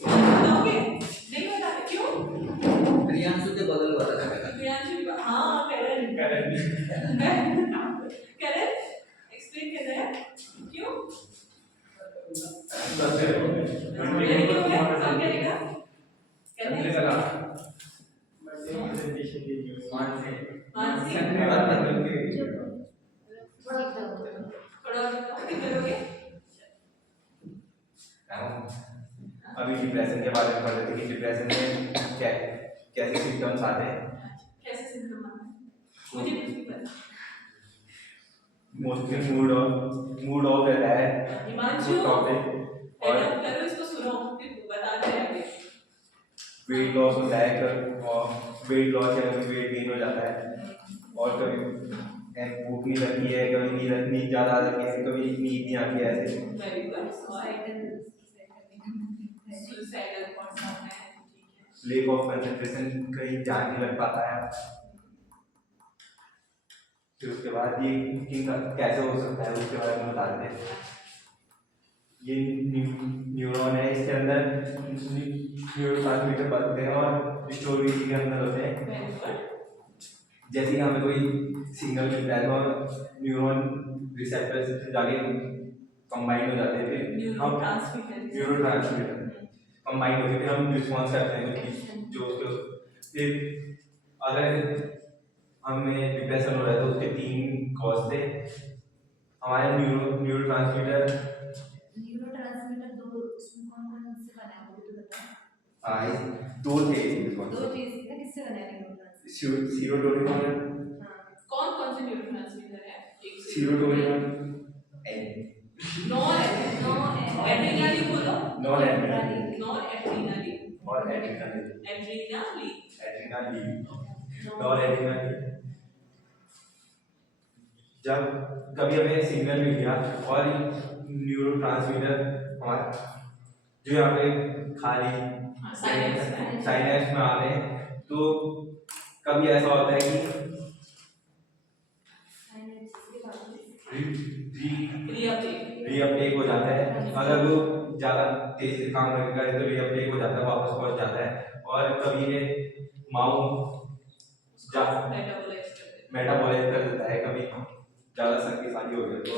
बताओगे नहीं बताते क्यों प्रियांशु के बगल वाला जगह प्रियांशु हाँ करण करण करण एक्सप्लेन कर रहे हैं क्यों ये क्यों है कौन करेगा करने चला मानसी थोड़ा बताओ क्या करोगे अभी डिप्रेशन के बारे में पढ़ रहे थे कि डिप्रेशन में क्या कैसे सिम्टम्स आते हैं कैसे सिम्टम आते हैं मुझे कुछ नहीं पता मोस्टली मूड ऑफ रहता है हिमांशु टॉपिक और करो इसको सुनो फिर बताते हैं आगे वेट लॉस होता है और वेट लॉस या वेट गेन हो जाता है और कभी भूख नहीं लगती है कभी नींद ज़्यादा आ जाती है कभी नींद नहीं आती है ऐसे वेरी गुड सुसाइडल थॉट्स आते हैं ठीक है लेक ऑफ कंसंट्रेशन कहीं ध्यान नहीं लग पाता है फिर उसके बाद ये कैसे हो सकता है उसके बारे में बताते हैं ये न्यूरॉन है इसके अंदर न्यूरोट्रांसमीटर बनते हैं और स्टोर भी इसी के अंदर होते हैं वेरी गुड जैसे कि हमें कोई सिग्नल मिलता है तो न्यूरॉन रिसेप्टर्स जाके कंबाइन हो जाते हैं फिर हम न्यूरोट्रांसमीटर कंबाइन होते फिर हम रिस्पॉन्स करते हैं जो उसके फिर अगर हमें डिप्रेशन हो रहा है तो उसके 3 कॉज थे हमारे न्यूरोट्रांसमीटर दो उसमें कौन से बना है वो भी तो बता 2 थे दो चीज ना किससे बना है न्यूरोट्रांसमीटर सीरोटोनिन और कौन कौन से न्यूरोट्रांसमीटर है एक सीरोटोनिन और नॉन एड्रेनालिन बोलो नॉन एड्रेनालिन नॉन एड्रेनालिन और एड्रेनालिन और एड्रेनालिन जब कभी हमें सिग्नल मिल गया और न्यूरोट्रांसमीटर हमारे जो यहाँ पे खाली साइनेप्स में आ रहे हैं तो कभी ऐसा होता है कि रीअपटेक हो जाता है अगर वो ज़्यादा तेज से काम करे तो रीअपटेक हो जाता है वापस पहुंच जाता है और कभी ये माउथ मेटाबॉलाइज कर देता है कभी ज़्यादा शक्तिशाली हो गया तो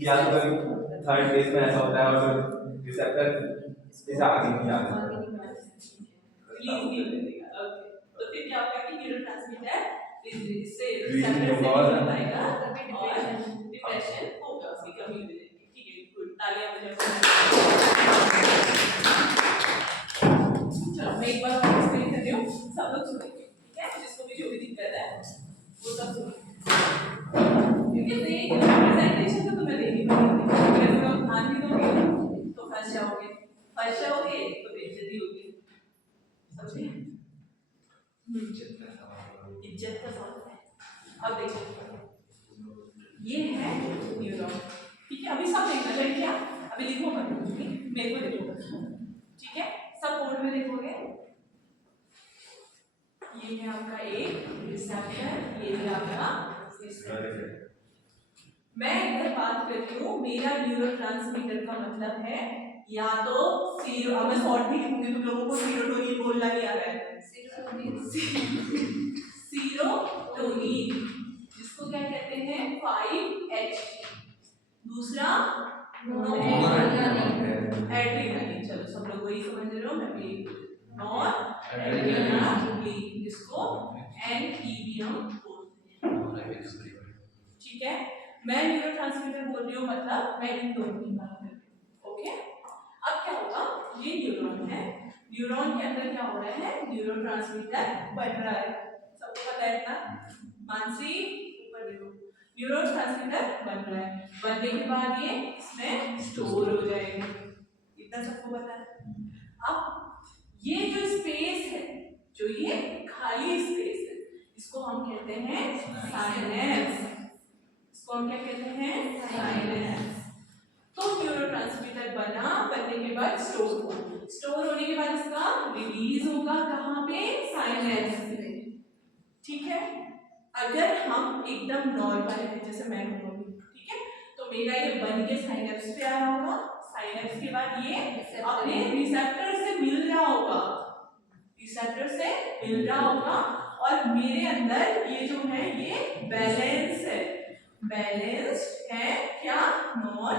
या तो कभी 3rd फेज में ऐसा होता है और रिसेप्टर इसे आगे नहीं आता रिलीज नहीं होने देगा ओके तो फिर क्या होगा कि न्यूरोट्रांसमीटर इससे Release नहीं होगा और और डिप्रेशन होगा उसकी कमी हो जाएगी ठीक है गुड तालियां बजाओ चलो मैं एक बार और एक्सप्लेन कर रही हूँ सब लोग सुनेंगे ठीक है जिसको भी जो भी दिक्कत है वो सब सुनेंगे क्योंकि प्रेजेंटेशन तो तुम्हें देनी पड़ेगी अगर तुम लोग ध्यान नहीं दोगे तो फंस जाओगे तो बेइज्जती होगी समझे इज्जत का सवाल है अब देखो ये है न्यूरॉन ठीक है अभी सब देखना लड़कियां अभी लिखो मत मेरे को देखो ठीक है सब बोर्ड में देखोगे ये है आपका एक रिसेप्टर ये है आपका रिसेप्टर मैं इधर बात करती हूँ मेरा न्यूरोट्रांसमीटर का मतलब है या तो सीरो अब मैं शॉर्ट भी लिखूंगी तुम लोगों को सीरोटोनिन बोलना नहीं आ रहा है सीरोटोनिन जिसको क्या कहते हैं 5H दूसरा एड्रेनालिन चलो सब लोग वही समझ रहे हो मैं भी नॉन एड्रेनालिन जिसको एनईडीएम बोलते हैं ठीक है मैं न्यूरोट्रांसमीटर बोल रही हूँ मतलब मैं इन दोनों की बात कर रही हूँ ओके अब क्या होगा ये न्यूरॉन है न्यूरॉन के अंदर क्या हो रहा है न्यूरोट्रांसमीटर बन रहा है सबको पता है ना मानसी ऊपर देखो न्यूरोट्रांसमीटर बन रहा है बनने के बाद ये इसमें स्टोर हो जाएगा इतना सबको पता है अब ये जो स्पेस है जो ये खाली स्पेस है इसको साइनेप्स, इसको हम क्या कहते हैं? साइनेप्स। तो न्यूरोट्रांसमीटर बनने के बाद स्टोर होने के बाद इसका रिलीज होगा कहाँ पे? साइनेप्स में। ठीक है, अगर हम एकदम नॉर्मल है जैसे मैं हूँ, ठीक है, तो मेरा ये बन के साइनेप्स पे आया होगा, साइनेप्स के बाद ये अपने रिसेप्टर से मिल रहा होगा, रिसेप्टर से मिल रहा होगा, और मेरे अंदर ये जो है ये बैलेंस है, बैलेंस्ड है क्या? नॉन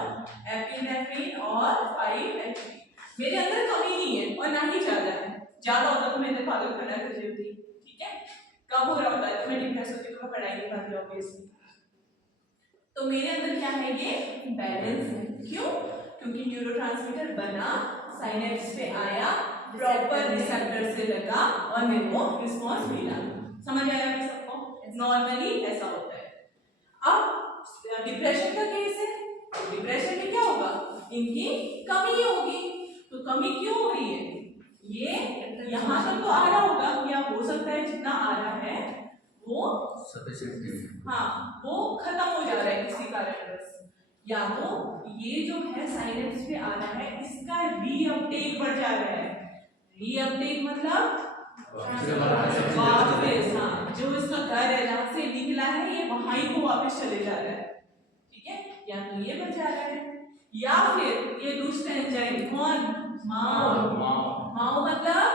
एपिनेफ्रिन और 5-HT। मेरे अंदर कमी नहीं है और ना ही ज्यादा है, ज्यादा होता तो मैंने पागल खड़ा कर दी होती, ठीक है, कब हो रहा होता है तो मैं डिप्रेस होती तो मैं पढ़ाई नहीं पाती ऑब्वियसली। तो मेरे अंदर क्या है? ये बैलेंस है। क्यों? क्योंकि न्यूरोट्रांसमीटर बना, साइनेप्स पे आया, प्रॉपर रिसेप्टर से लगा और मेरे को रिस्पॉन्स मिला। समझ आया अभी सबको? नॉर्मली ऐसा होता है। अब डिप्रेशन का केस है, डिप्रेशन में क्या होगा? इनकी कमी होगी। तो कमी क्यों हो रही है? ये यहाँ तक तो आ रहा होगा, या हो सकता है जितना आ रहा है वो सफिशिएंट, हाँ वो खत्म हो जा रहा है किसी कारणवश, या तो ये जो है साइनेप्स पे आ रहा है इसका रीअपटेक बढ़ जा रहा है। रीअपटेक मतलब वापस, हाँ, जो इसका घर है जहाँ से निकला है ये वहां ही को वापस चले जा रहा है, ठीक है, या तो ये बढ़ जा रहा है, या फिर ये दूसरा एंजाइम कौन? माओ मतलब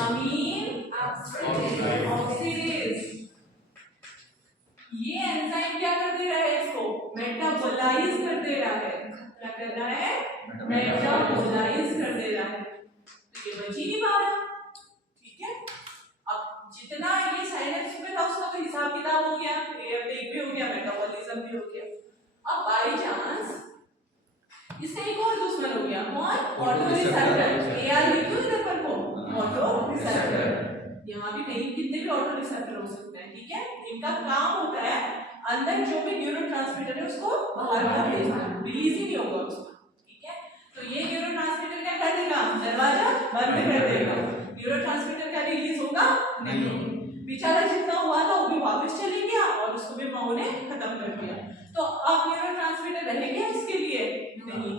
अमीन ऑक्सीडेज। ये एंजाइम क्या कर दे रहा है? इसको मेटाबोलाइज कर दे रहा है। क्या कर रहा है? मेटाबोलाइज कर दे रहा है। तो ये बच ही नहीं पा रहा, ठीक है। अब जितना ये साइनेप्स में था उसका तो हिसाब किताब हो गया, रीअपटेक भी हो गया, मेटाबॉलिज्म भी हो गया। अब बाई चांस इससे एक और दुश्मन हो गया, कौन? Auto receptor. एआर लिख दो इधर पर को, ऑटो रिसेप्टर। यहाँ भी कहीं कितने भी ऑटो रिसेप्टर हो सकते हैं, ठीक है। इनका काम होता है अंदर जो भी न्यूरोट्रांसमीटर है उसको बाहर कर देना, रिलीज ही नहीं होगा उसको, ठीक है। तो ये न्यूरोट्रांसमीटर क्या कर देगा? दरवाजा बंद कर देगा। न्यूरोट्रांसमीटर का रिलीज होगा नहीं, बेचारा जितना हुआ था वो भी वापस चले गया और उसको भी माओ ने खत्म कर दिया। तो अब न्यूरोट्रांसमीटर रहेगा इसके लिए नहीं,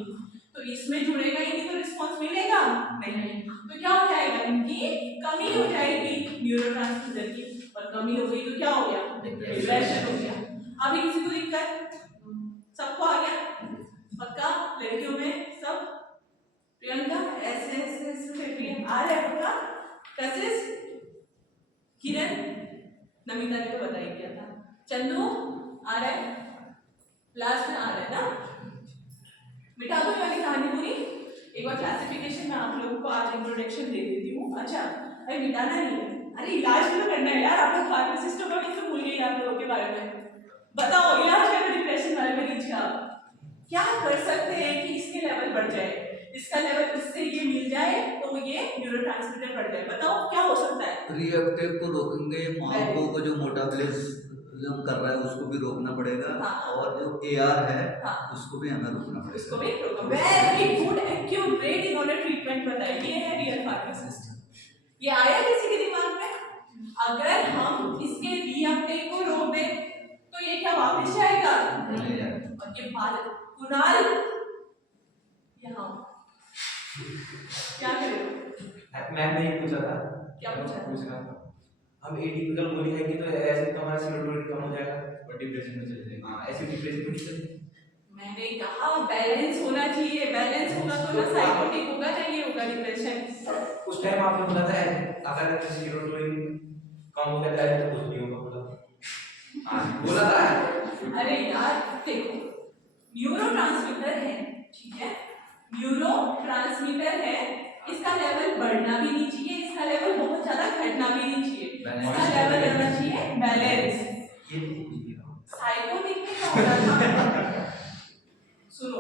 तो इसमें जुड़ेगा ही नहीं तो रिस्पांस मिलेगा नहीं, तो क्या हो जाएगा? इनकी कमी हो जाएगी न्यूरोट्रांसमीटर की, और कमी हो गई तो क्या हो गया? डिप्रेशन हो गया। अभी किसी को दिक्कत? सबको आ गया पक्का? लड़कियों में सब? प्रियंका ऐसे ऐसे ऐसे आ रहा है पक्का? कशिश, किरण, नमिता ने तो बता ही दिया था, चंदू आ रहा है, लास्ट में आ रहा है ना? मिटा दो वाली कहानी पूरी। एक बार क्लासिफिकेशन में आप लोगों को आज इंट्रोडक्शन दे देती हूँ। अच्छा, अरे मिटाना नहीं है, अरे इलाज भी तो करना है यार। आप लोग फार्मासिस्ट हो तो भूल गई आप लोगों के बारे में। बताओ इलाज करना डिप्रेशन वाले मरीज का क्या कर सकते हैं कि इसके लेवल बढ़ जाए, इसका लेवल इससे ये मिल जाए तो ये न्यूरोट्रांसमीटर बढ़ जाए। बताओ क्या हो सकता है? रीअपटेक को रोकेंगे, माओ को जो मेटाबॉलिज्म कर रहा है उसको भी रोकना पड़ेगा, हाँ। और जो एआर है हाँ। उसको भी हमें रोकना पड़ेगा। उसको भी रोकना। वेरी गुड, एक्यूरेट इन्होंने ट्रीटमेंट बताई। ये है रियल फार्मासिस्ट। ये आया किसी के दिमाग में? अगर हम इसके रीअपटेक को रोक दें तो ये क्या वापस जाएगा? और ये बात कुणाल यहाँ क्या करें? मैम ने पूछा था, क्या पूछा? पूछ रहा था हम एटिपिकल गोली खाएंगे तो ऐसे तो हमारा सीरोटोनिन कम हो जाएगा और डिप्रेशन में चले जाएंगे। हाँ, ऐसे डिप्रेशन में चले। मैंने कहा बैलेंस होना चाहिए, बैलेंस होगा तो ना साइकोटिक होगा ना ये होगा डिप्रेशन। उस टाइम आपने बोला था अगर सीरोटोनिन कम हो गया तो कुछ नहीं होगा बोला। हाँ बोला था। अरे यार देखो, न्यूरोट्रांसमीटर है, ठीक है, न्यूरोट्रांसमीटर है, इसका लेवल बढ़ना भी नहीं चाहिए, इसका लेवल बहुत ज्यादा घटना भी नहीं चाहिए, इसका लेवल रहना चाहिए बैलेंस। साइकोटिक में क्या होता था? सुनो,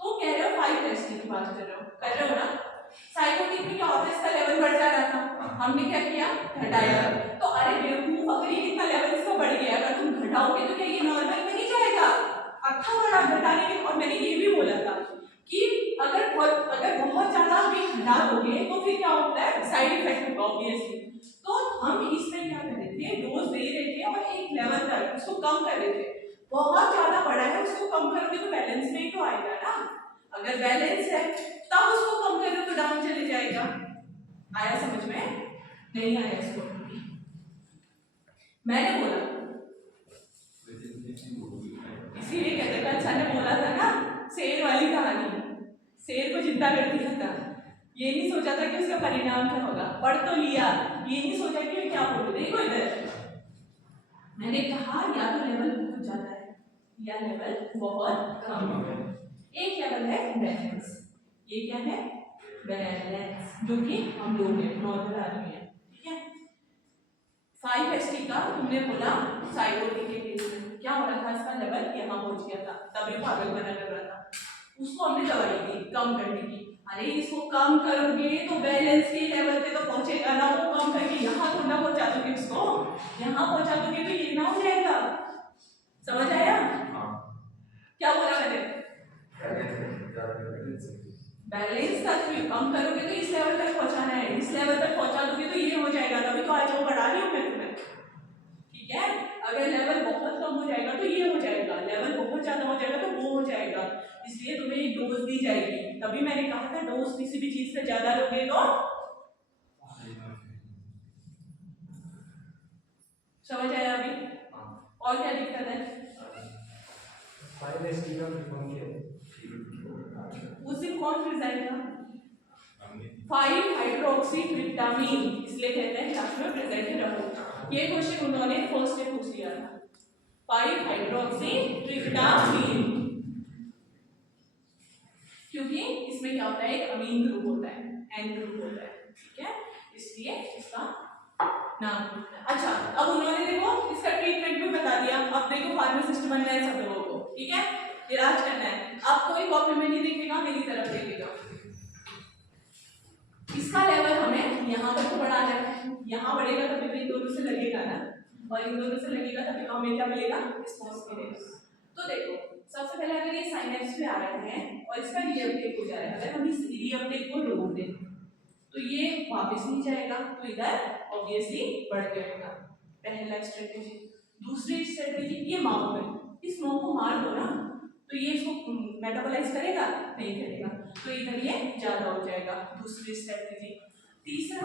तो कह रहे हो 5-HT की बात कर रहे हो ना? साइकोटिक में क्या होता है? इसका लेवल बढ़ जा रहा था, हमने क्या किया? घटाया। तो अरे बेवकूफ, अगर ये कितना लेवल इसका बढ़ गया, अगर तुम घटाओगे तो क्या ये नॉर्मल में नहीं जाएगा? अच्छा बड़ा घटाने के। और मैंने ये भी बोला था कि अगर बहुत ज्यादा भी हटा दोगे तो फिर क्या होता है, साइड इफेक्ट होगा ऑब्वियसली। तो हम इसमें क्या कर रहे थे, डोज दे रहे थे और एक लेवल तक उसको कम कर रहे थे। बहुत ज्यादा बड़ा है, उसको कम करोगे तो बैलेंस में ही तो आएगा ना। अगर बैलेंस है तब उसको कम करो तो डाउन चले जाएगा। आया समझ में? नहीं आया इसको? मैंने बोला इसीलिए कहते कल सर ने बोला था ना, शेर वाली कहानी, शेर को जिंदा कर दिया था। ये नहीं सोचा था कि उसका परिणाम क्या होगा, पढ़ तो लिया, ये नहीं सोचा कि क्या बोलूं। देखो इधर मैंने कहा या तो लेवल बहुत ज्यादा है या लेवल बहुत कम है। एक लेवल है बैलेंस, ये क्या है, बैलेंस, जो कि हम लोग हैं, नॉर्मल आदमी है, ठीक है। 5ST का तुमने बोला साइकोटिक के केस में क्या हो रहा था, इसका लेवल यहाँ पहुंच गया था, तभी पागल बना लग रहा था। उसको हमने दवाई दी कम करने की। अरे इसको कम करोगे तो बैलेंस के लेवल पे तो पहुंचेगा ना, वो कम करके यहाँ थोड़ा पहुंचा दोगे उसको, यहाँ पहुंचा दोगे तो ये ना हो जाएगा। समझ आया? क्या बोला मैंने? बैलेंस तक भी कम करोगे तो इस लेवल तक पहुंचाना है, इस लेवल तक पहुंचा दोगे तो ये हो जाएगा, तभी तो आज वो बढ़ा रही हूँ मैं तुम्हें, ठीक है। अगर लेवल बहुत कम हो जाएगा तो ये हो जाएगा, लेवल बहुत ज्यादा हो जाएगा तो वो हो जाएगा। इसलिए तुम्हें एक डोज दी जाएगी। तभी मैंने कहा था डोज किसी भी चीज से ज्यादा लोगे तो समझ आया अभी? और क्या दिक्कत है? 5ST का प्रिफॉर्म किया उस दिन कौन प्रेजेंट था? 5-हाइड्रोक्सीट्रिप्टामीन, इसलिए कहते हैं क्लास में प्रेजेंट रहो। ये क्वेश्चन उन्होंने फर्स्ट डे पूछ लिया था, 5-हाइड्रोक्सीट्रिप्टामीन, क्योंकि इसमें क्या होता है, एक अमीन ग्रुप होता है, एन ग्रुप होता है, ठीक है, इसलिए इसका नाम। अच्छा, अब उन्होंने देखो इसका ट्रीटमेंट भी बता दिया। अब देखो फार्मासिस्ट बनना है सब लोगों को, ठीक है, इलाज करना है। अब कोई कॉपी में नहीं देखेगा, मेरी तरफ देखेगा। इसका लेवल हमें यहाँ तक तो बढ़ाना है, यहाँ बढ़ेगा तभी तो इन दोनों से लगेगा ना, और इन दोनों से लगेगा तभी तो हमें क्या मिलेगा, रिस्पॉन्स मिलेगा। तो देखो सबसे पहले अगर ये साइनेप्स पे आ रहे हैं और इसका रीअपटेक हो जा रहा है, अगर हम इस रीअपटेक को रोक दें तो ये वापस नहीं जाएगा, तो इधर ऑब्वियसली बढ़ जाएगा। पहला स्ट्रेटेजी। दूसरी स्ट्रेटेजी, ये माउथ है, इस माउथ को मार दो ना तो ये इसको मेटाबोलाइज करेगा, नहीं करेगा, तो इधर ये ज्यादा हो जाएगा। दूसरी स्ट्रेटेजी। तीसरा,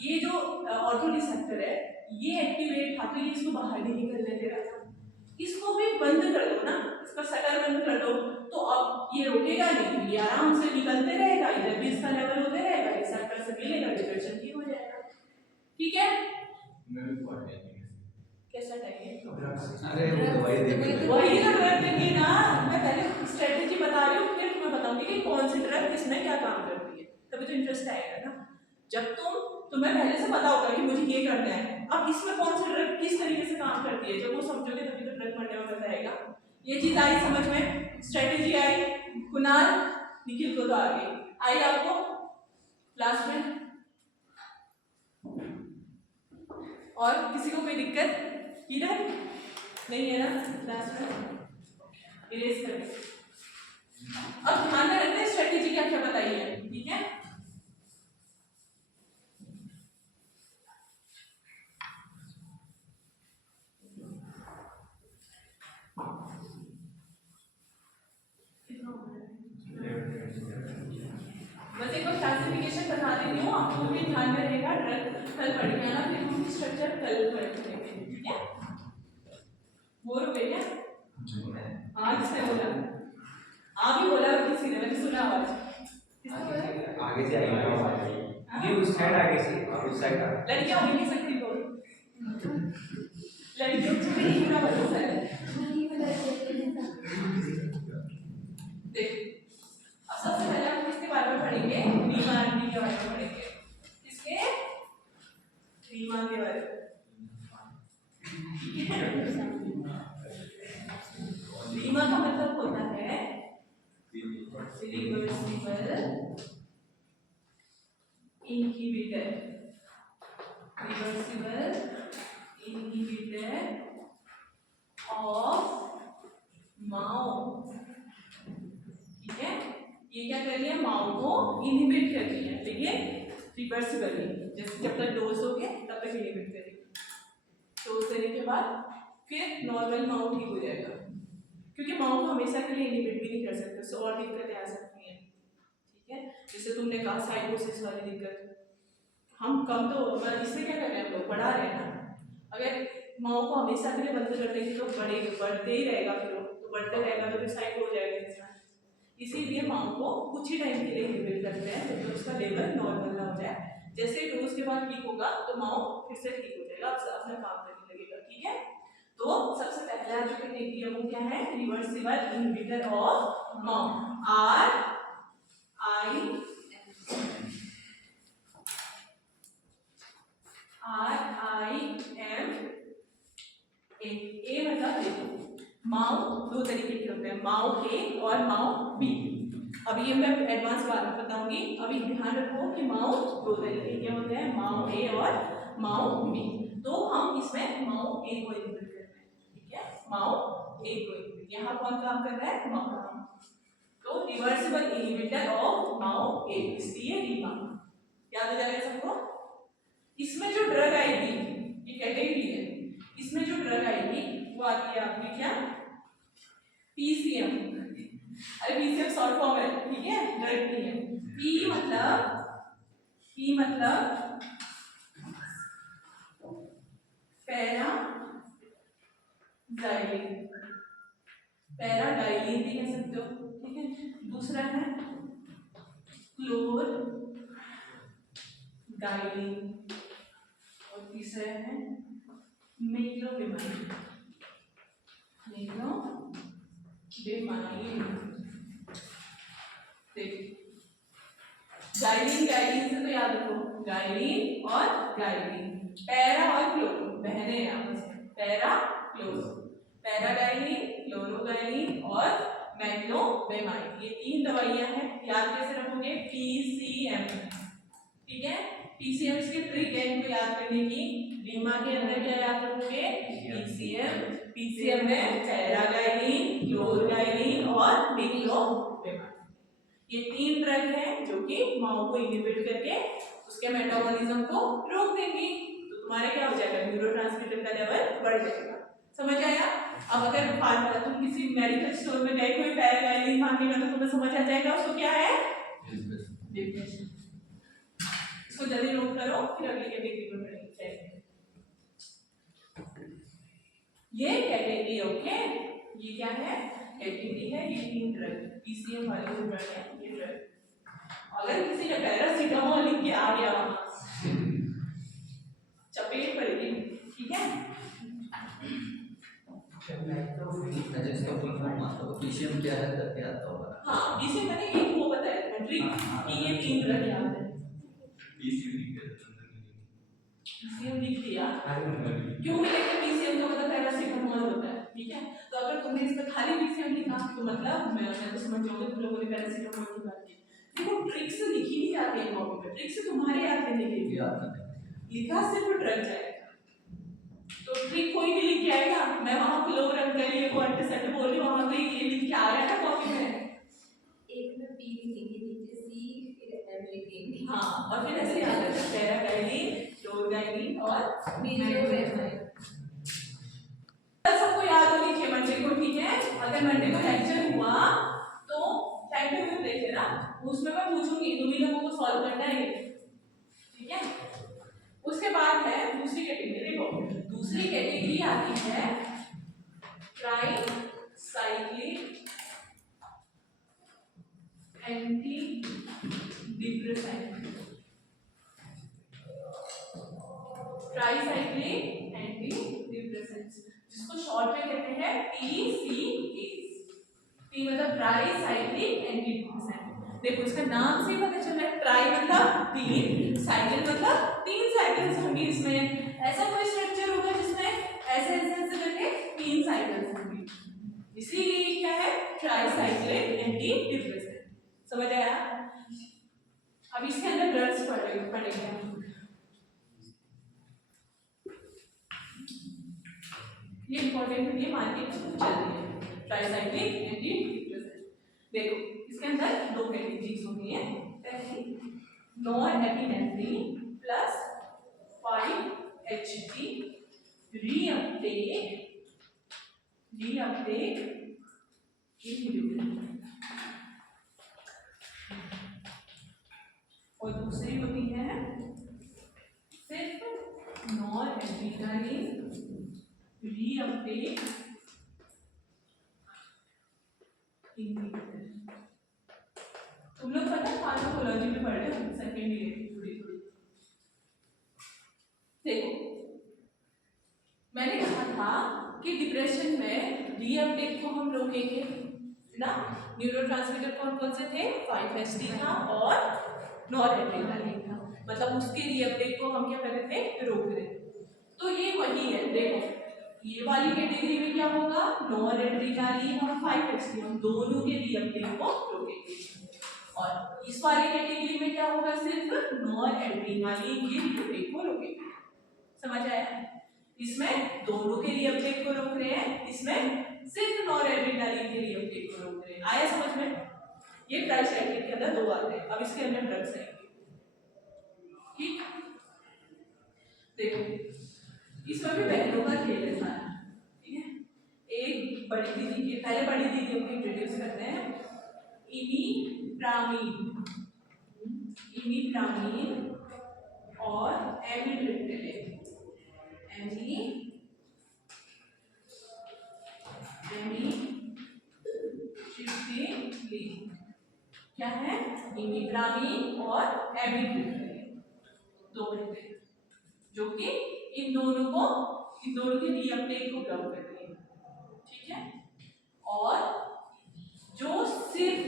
ये जो ऑटो रिसेप्टर है ये एक्टिवेट था तो ये इसको बाहर नहीं निकलने दे रहा था, इसको भी बंद कर दो ना, इसका शटर बंद कर दो, तो अब ये रुकेगा नहीं, ये आराम से निकलते रहेगा, इधर भी इसका लेवल होते रहेगा, रिसेप्टर से मिलेगा, डिप्रेशन ठीक हो जाएगा, ठीक है। कैसा टाइम? अरे वो दवाई देंगे, वही तो ड्रग देंगे ना, मैं पहले स्ट्रेटेजी बता रही हूँ, फिर तुम्हें बताऊंगी कि कौन सी ड्रग किसमें क्या काम करती है, तभी तो इंटरेस्ट आएगा ना। जब तुम्हें पहले से पता होगा कि मुझे ये करना है, अब इसमें कौन सी ड्रग किस तरीके से काम करती है, जब वो समझोगे तभी तो ड्रग पढ़ने में मजा आएगा। ये चीज आई समझ में? स्ट्रेटेजी आई। कुणाल, निखिल को तो आ गई, आई आपको क्लास में? और किसी को कोई दिक्कत इधर नहीं है ना क्लास में? इरेज कर। अब ध्यान में रखते हैं स्ट्रेटेजी क्या क्या बताई है, ठीक है। बस एक बार क्लासिफिकेशन बता देती हूँ, आपको भी ध्यान में रहेगा, कल पढ़ेंगे ना, फिर हम स्ट्रक्चर कल पढ़ेंगे, ठीक है। बोर हो गए क्या? हाँ, किसने बोला? आप ही बोला किसी ने, मैंने सुना आवाज। आगे से आएगा आवाज, ये उस साइड आगे से, और उस साइड लड़कियां हो नहीं सकती बोल, लड़कियों को भी पूरा भरोसा है। देख, अब सबसे पहले हम किसके बारे में पढ़ेंगे? रीमा आंटी के बारे में पढ़ेंगे। किसके? रीमा के बारे में। रीमा का मतलब होता है reversible inhibitor, reversible inhibitor of MAO, ठीक है। ये क्या कर लिया? रिवर्सिबली, जैसे जब तक डोज दोगे तब तक इनहिबिट करेगी, डोज देने के बाद फिर नॉर्मल माउथ ठीक हो जाएगा, क्योंकि माउथ को हमेशा के लिए इनहिबिट भी नहीं कर सकते, उससे और दिक्कतें आ सकती हैं, ठीक है। जैसे तुमने कहा साइकोसिस वाली दिक्कत, हम कम तो इससे क्या कर रहे हैं, हम लोग बढ़ा रहे हैं ना, अगर माओ को हमेशा के लिए बंद कर देंगे तो बढ़ते ही रहेगा, फिर तो बढ़ते रहेगा तो फिर साइको हो जाएगा इंसान। इसीलिए माओ को कुछ ही टाइम के लिए इनहिबिट करते हैं जब तक उसका लेवल नॉर्मल ना हो जाए, जैसे डोज के बाद ठीक होगा तो माओ फिर से ठीक हो जाएगा, अपना काम करने लगेगा, ठीक है। तो सबसे पहला जो कैटेगरी है वो क्या है, reversible inhibitor of Mao, RIM ए मतलब देखो, माओ दो तरीके के होते हैं, माओ ए और माओ बी। अभी ये मैं एडवांस बात में बताऊंगी, अभी ध्यान रखो कि माओ दो तरीके के होते हैं, माओ ए और माओ बी। तो हम इसमें माओ ए को इनहिबिट कर रहे हैं, ठीक है, माओ ए को इनहिबिट, यहाँ कौन काम कर रहा है, माओ। तो रिवर्सिबल इनहिबिटर ऑफ माओ ए, इसलिए रीमा, याद हो जाएगा सबको। इसमें जो ड्रग आएगी, ये कैटेगरी है, इसमें जो ड्रग आएगी वो आती है आपकी क्या, पीसीएम। अरे पीसीएम शॉर्ट फॉर्म है, ठीक है, ड्रग नहीं है। पी मतलब पैराडाइलिन भी कह सकते हो, ठीक है। दूसरा है क्लोरडाइलिन और तीसरा है मेक्लोबिमाइन। गाइलिन से तो याद रखो, गाइलिन और गाइलिन, पैरा और क्लोरो बहने हैं आपस में, पैरा क्लोरो, पैराडाइलिन, क्लोरोगाइलिन और मेक्लोबिमाइन, ये तीन दवाइयां हैं। याद कैसे रखोगे, पीसीएम, ठीक है। पीसीएम इसकी ट्रिक है इनको याद करने की, रीमा के अंदर क्या याद रखोगे, पीसीएम में पैरागाइलिन, क्लोरोगाइलिन और मेक्लोबिमाइन, ये तीन ड्रग हैं जो कि माओ को इनहिबिट करके उसके मेटाबॉलिज्म को रोक देंगी, तो तुम्हारे क्या हो जाएगा, न्यूरोट्रांसमीटर का लेवल बढ़ जाएगा, समझ आया। अब अगर फार्मा तुम किसी मेडिकल स्टोर में गए, कोई पैरागाइलिन मांगेगा तो तुम्हें समझ आ जाएगा उसको क्या है, डिप्रेशन। इसको जल्दी नोट करो, फिर अगली कैटेगरी को पढ़ेंगे। ये कैटेगरी, ओके, ये क्या है, कैटेगरी है, ये तीन ड्रग, पीसीएम वाले जो ड्रग है ये ड्रग। अगर किसी का पैरासीटामोल लिख के आ गया वहां, चपेट पड़ेगी, ठीक है। इसका फुल फॉर्म आता है, पीसीएम क्या है करके आता होगा। हाँ, पीसीएम मैंने एक वो बताया था ट्रिक कि ये तीन ड्रग याद है, पीसीएम लिख दिया, क्यों मिलेगा, पीसीएम का मतलब पैरासीटामोल होता है, ठीक है। तो अगर तुमने इसमें खाली पीसीएम लिखा तो मतलब मैं तो समझ जाऊंगी तुम लोगों ने पैरासीटामोल की बात की। देखो ट्रिक्स लिखी नहीं जाती है कॉपी पे, ट्रिक्स तुम्हारे याद करने के लिए लिखा, सिर्फ ड्रग जाएगा, तो ट्रिक कोई नहीं लिख के आएगा। मैं वहां क्लोर अंकल को एंटीसेप्ट बोल रही हूं, वहां कोई ये लिख के आया था कॉपी में, एक में पी लिखेंगे, नीचे सी, फिर एम लिखेंगे, हाँ, और फिर ऐसे याद रखना, पैरागाइलिन, क्लोरोगाइलिन और मेक्लोबिमाइन, सबको याद होनी चाहिए मंडे को, ठीक है। अगर मंडे को लेक्चर हुआ तो टाइम टेबल देख लेना, उसमें मैं पूछूंगी, तुम ही लोगों को सॉल्व करना है, ठीक है। उसके बाद है दूसरी कैटेगरी, देखो दूसरी कैटेगरी आती है tricyclic anti depressant, tricyclic anti depressants, जिसको शॉर्ट में कहते हैं TCAs। टी मतलब ट्राइसाइक्लिक एंटी डिप्रेसेंट। देखो इसका नाम से पता चल रहा है, ट्राई मतलब तीन, साइकिल मतलब तीन साइकिल्स होंगी, इसमें ऐसा कोई स्ट्रक्चर होगा जिसमें ऐसे ऐसे ऐसे करके तीन साइकिल्स होंगी, इसीलिए क्या है, ट्राइसाइक्लिक एंटी डिप्रेसेंट, समझ आया। अब इसके अंदर ड्रग्स पढ़ेंगे, ये इंपॉर्टेंट है, ये मार्केट में चलती है, ट्राइसाइक्लिक एंटी डिप्रेसेंट। देखो इसके अंदर दो कैटेगरीज होती हैं, पहली non epinephrine plus 5-HT reuptake inhibitor, और दूसरी होती है सिर्फ नॉन एड्रेनालिन रीअपटेक इनहिबिटर। तुम लोग पता फार्माकोलॉजी में पढ़ रहे हो सेकेंड ईयर की थोड़ी थोड़ी। देखो मैंने कहा था कि डिप्रेशन में रीअपटेक को हम रोकेंगे ना। न्यूरोट्रांसमीटर कौन कौन से थे? 5-HT था और नॉर एड्रेनालिन था, मतलब उसके रीअपटेक को हम क्या कर रहे थे? रोक रहे थे। तो ये वही है, देखो ये वाली कैटेगरी में क्या होगा? नॉर एड्रेनालिन और 5-HT हम दोनों के रीअपटेक को रोकेंगे, और इस वाली कैटेगरी में क्या होगा? सिर्फ नॉर एड्रेनालिन के रीअपटेक को रोकेंगे। समझ आया? इसमें दोनों के रीअपटेक को रोक रहे हैं, इसमें सिर्फ नॉर एड्रेनालिन के रीअपटेक को रोक रहे हैं। आया समझ में? ये ट्राइसाइक्लिक के अंदर 2 आते हैं। अब इसके अंदर ड्रग्स आएंगे, ठीक। देखो इसमें भी बहनों का खेल है सारा, ठीक है। एक बड़ी दीदी के, पहले बड़ी दीदियों को इंट्रोड्यूस करते हैं। इमिप्रामीन और एमिट्रिप्टिलिन। क्या है? इमिप्रामीन और एमिट्रिप्टिलिन, दो होते हैं जो कि इन दोनों के रीअपटेक को ब्लॉक करती है, ठीक है। और जो सिर्फ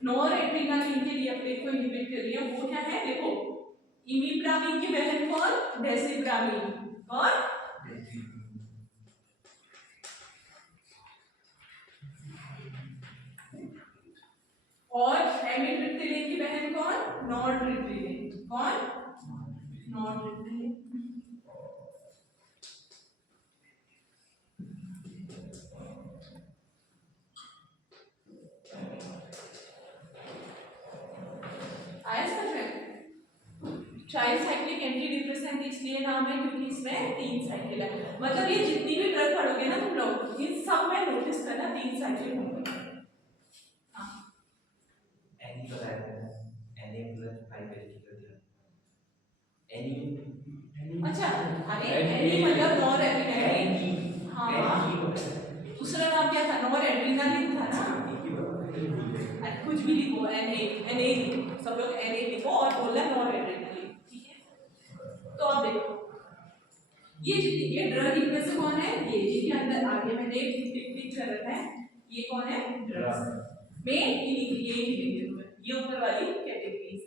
नॉर एड्रेनालिन के रीअपटेक को इनहिबिट कर रही है वो क्या है? देखो इमिप्रामीन की बहन कौन? डेसिप्रामीन। कौन? और एमिट्रिप्टिलिन की बहन कौन? नॉरट्रिप्टिलिन। कौन? नॉरट्रिप्टिलिन। आया समझ में? ट्राइसाइक्लिक एंटी डिप्रेसेंट इसलिए नाम है क्योंकि इसमें 3 साइकिल है। मतलब ये जितनी भी ड्रग पढ़ोगे ना तुम लोग, इन सब में नोटिस करना 3 साइकिल होंगे। एनी तो है, एनी प्लस 5-HT कर दिया। एनी अच्छा, अरे एनी मतलब नॉर एड्रेनालिन। हाँ, दूसरा नाम क्या था? नॉर एड्रेनालिन था ना। कुछ भी लिखो, एन ए सब लोग एन ए लिखो और बोलना नॉर एड्रेनालिन, ठीक है। तो अब देखो ये ड्रग इनमें से कौन है? ये के अंदर आगे मैंने टिक कर रखा है, ये कौन है? ड्रग्स में ये ऊपर वाली कैटेगरी है।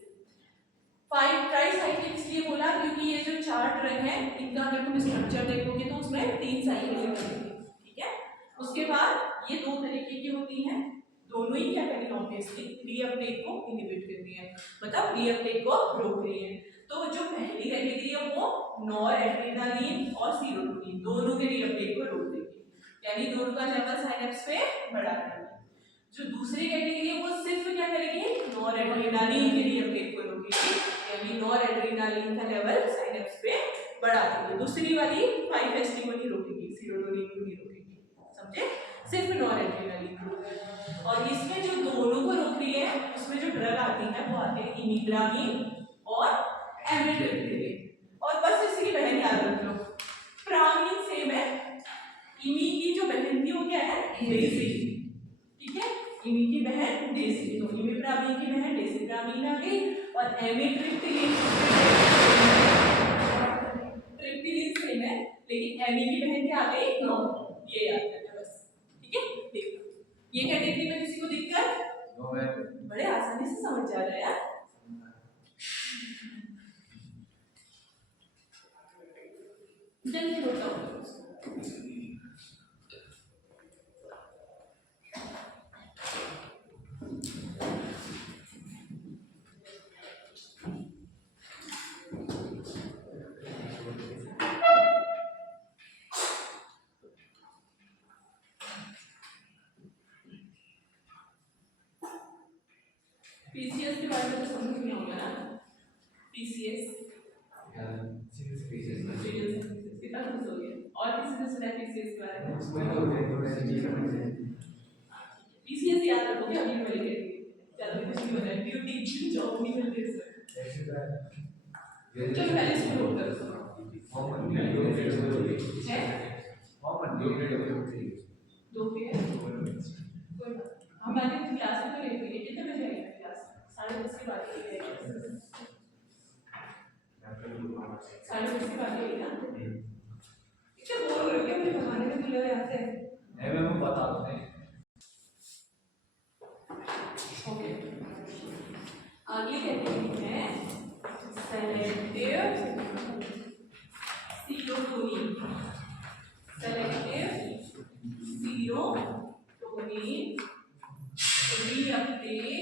5 ट्राइसाइक्लिक इसलिए बोला क्योंकि ये जो 4 ड्रग है इनका अगर तुम स्ट्रक्चर देखोगे तो उसमें 3 साइकिल बनेगी, ठीक है। उसके बाद ये 2 तरीके की होती हैं, दोनों ही क्या करेंगे? ऑब्वियसली रीअपटेक को इनहिबिट करती है, मतलब रीअपटेक को रोक रही है। तो जो पहली कैटेगरी है वो नॉर एड्रेनालिन और सीरोटोनिन दोनों के रीअपटेक को रोक देगी, यानी दोनों का लेवल साइनेप्स पे बढ़ा देगी। जो दूसरी कैटेगरी है वो सिर्फ क्या करेगी? नॉर एड्रेनालिन के रीअपटेक को रोकेगी, यानी नॉर एड्रेनालिन का लेवल साइनेप्स पे बढ़ा देगी। दूसरी वाली 5-HT को नहीं रोकेगी, सीरोटोनिन को नहीं रोकेगी, समझे? सिर्फ नॉर एड्रेनालिन को। और इसमें जो दोनों को रोक रही है उसमें जो ड्रग आती है वो आती है इमिप्रामीन और एमिट्रिप्टिलिन। और बस इसकी बहन याद रख लो, प्रामीन सेम है, इमी की जो बहन थी वो क्या है? डेसी, ठीक है। इमी की बहन डेसी, तो इमिप्रामीन की बहन डेसिप्रामीन आ गई, और एमिट्रिप्टिलिन सेम है लेकिन एमी की बहन क्या आ गई? नो। ये याद करना बस, ठीक है। देखो ये कैटेगरी में किसी को दिक्कत? बड़े आसानी से समझ जा रहा है यार। जल्दी बताओ। पीसीएस के बारे में तो समझ नहीं होगा ना। किसी ने सुना है पीसीएस के बारे में? उसमें तो थोड़ा सा चीज समझ है पीसीएस याद रखोगे अभी वाली के चलो कुछ नहीं होता ड्यूटी जॉब नहीं मिलती इसमें ऐसे का चलो पहले इसको नोट करो है दो पे कोई हमारे क्लास में लेट हुई है कितने बजे आएगी क्लास 10:30 के बाद ही आएगी 10:30 के बाद आएगी ना क्या बोल रहे हो क्या मुझे बताने में भूल गए आते हैं मैं बता दूं ओके आगे कहते हैं सेलेक्टिव सीरोटोनिन reuptake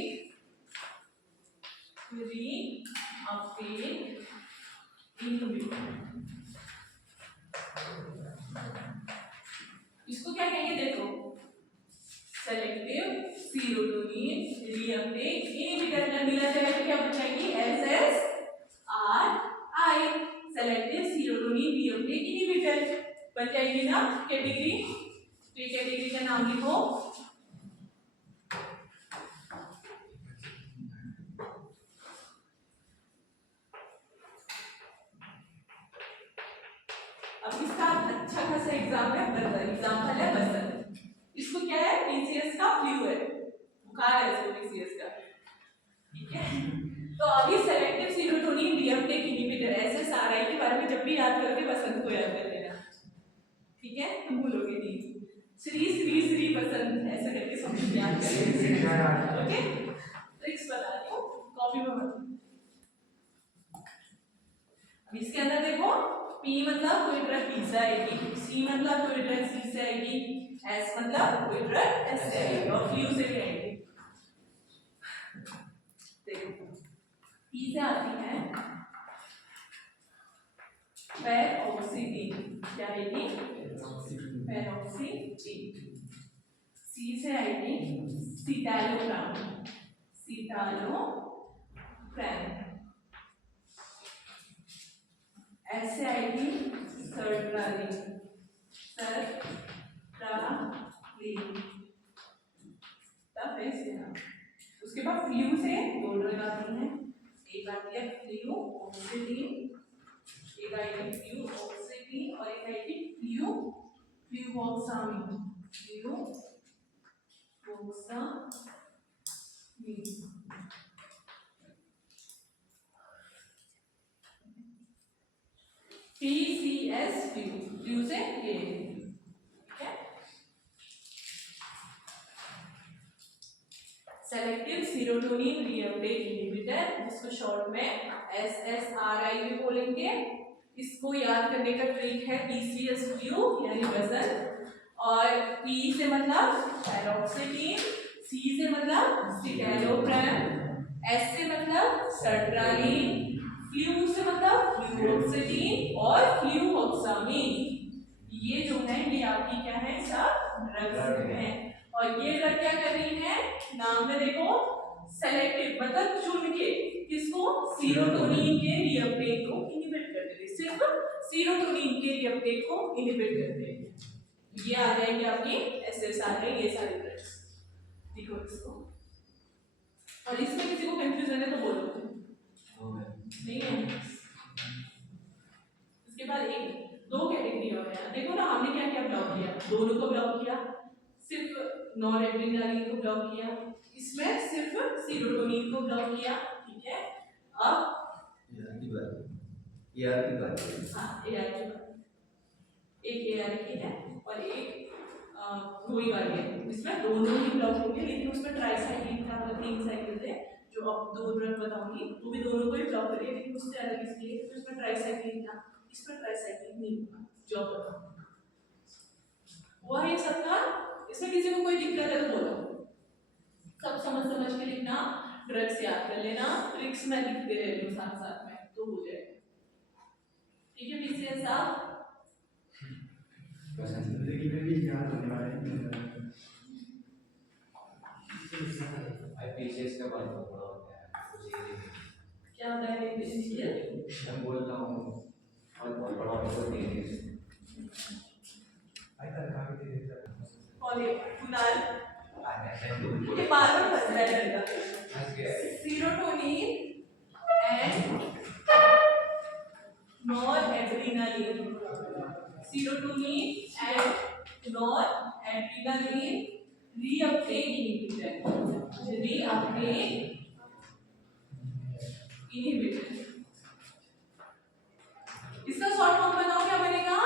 inhibitor इसको क्या कहेंगे देखो सेलेक्टिव सीरोटोनिन रीअपटेक इनहिबिटर मिला जाएगा तो क्या बचाएंगे SSRI selective serotonin reuptake inhibitor बन जाएगी ना कैटेगरी तो ये कैटेगरी का नाम लिखो अब इसका अच्छा खासा एग्जाम्पल है बसंत इसको क्या है पीसीएस का फ्लू है बुखार है इसको पीसीएस का ठीक है तो अभी selective serotonin reuptake inhibitor SSRI के बारे में जब भी याद करोगे बसंत को याद कर लेना ठीक है तुम भूलोगे नहीं श्री श्री श्री बसंत ऐसे करके सब याद करेंगे ओके ट्रिक्स बता रही हूं कॉपी में मत अब इसके अंदर देखो P मतलब कोई ड्रग P से आएगी C मतलब कोई ड्रग C से आएगी S मतलब कोई ड्रग S से आएगी और फ्लू से भी आएगी देखो P से आती है पैरोक्सिडीन क्या आएगी पैरोक्सिडीन C से आएगी सिटालोप्राम ऐसे आएगी सर्ट्रालिन तब ऐसे ना उसके बाद फ्लू से दो ड्रग आती हैं एक आती है फ्लू ऑक्सीडीन एक आएगी फ्लू ऑक्सीडीन और एक आएगी फ्लू फ्लूवोक्सामिन PCS फ्लू से ये ठीक है सेलेक्टिव सीरोटोनिन रीअपटेक इनहिबिटर जिसको शॉर्ट में SSRI भी बोलेंगे इसको याद करने का ट्रिक है PCS फ्लू यानी बसंत और P से मतलब पैरोक्सिडीन C से मतलब सिटालोप्राम S से मतलब सर्ट्रालिन फ्लू से मतलब फ्लूओक्सीडीन और फ्लूओक्सामिन ये जो है ये आपकी क्या है सब ड्रग्स हैं और ये ड्रग क्या कर रही है नाम में देखो सेलेक्टिव मतलब चुन के किसको सीरोटोनिन के रीअपटेक को इनहिबिट कर देते हैं सिर्फ सीरोटोनिन के रीअपटेक को इनहिबिट करते हैं ये आ जाएंगे आपकी SSRI ये सारे ड्रग्स देखो इसको और इसमें किसी को कंफ्यूजन है तो बोलो नहीं है इसके बाद एक दो कैटेगरी और है देखो ना हमने क्या क्या ब्लॉक किया दोनों को ब्लॉक किया सिर्फ नॉन एड्रेनालिन को ब्लॉक किया इसमें सिर्फ सीरोटोनिन को ब्लॉक किया ठीक है अब AR की बात हाँ AR की बात एक AR की है और एक गोई वाली है इसमें दोनों ही ब्लॉक होंगे लेकिन उसमें ट्राइसाइक्लिन था मतलब 3 साइकिल थे जो अब 2 ड्रग बताऊंगी वो भी दोनों को ही ब्लॉक करेंगे लेकिन उससे अलग इसलिए तो इसमें ट्राइसाइक्लिन था इसमें ट्राइसाइक्लिन नहीं होगा जो बताऊंगा वो है सबका इसमें किसी को कोई दिक्कत है तो बोलो सब समझ के लिखना ड्रग्स याद कर लेना ट्रिक्स में लिखते रह लो साथ साथ में तो हो जाएगा ठीक है पीसीएस साहब जिंदगी में भी याद होने वाले हैं पीसीएस का बात हो रहा है क्या होता है मैं बोल रहा हूँ और बहुत बड़ा offer they adrenaline. Serotonin and noradrenaline reuptake inhibitor. इसका शॉर्ट फॉर्म बनाओ, क्या बनेगा?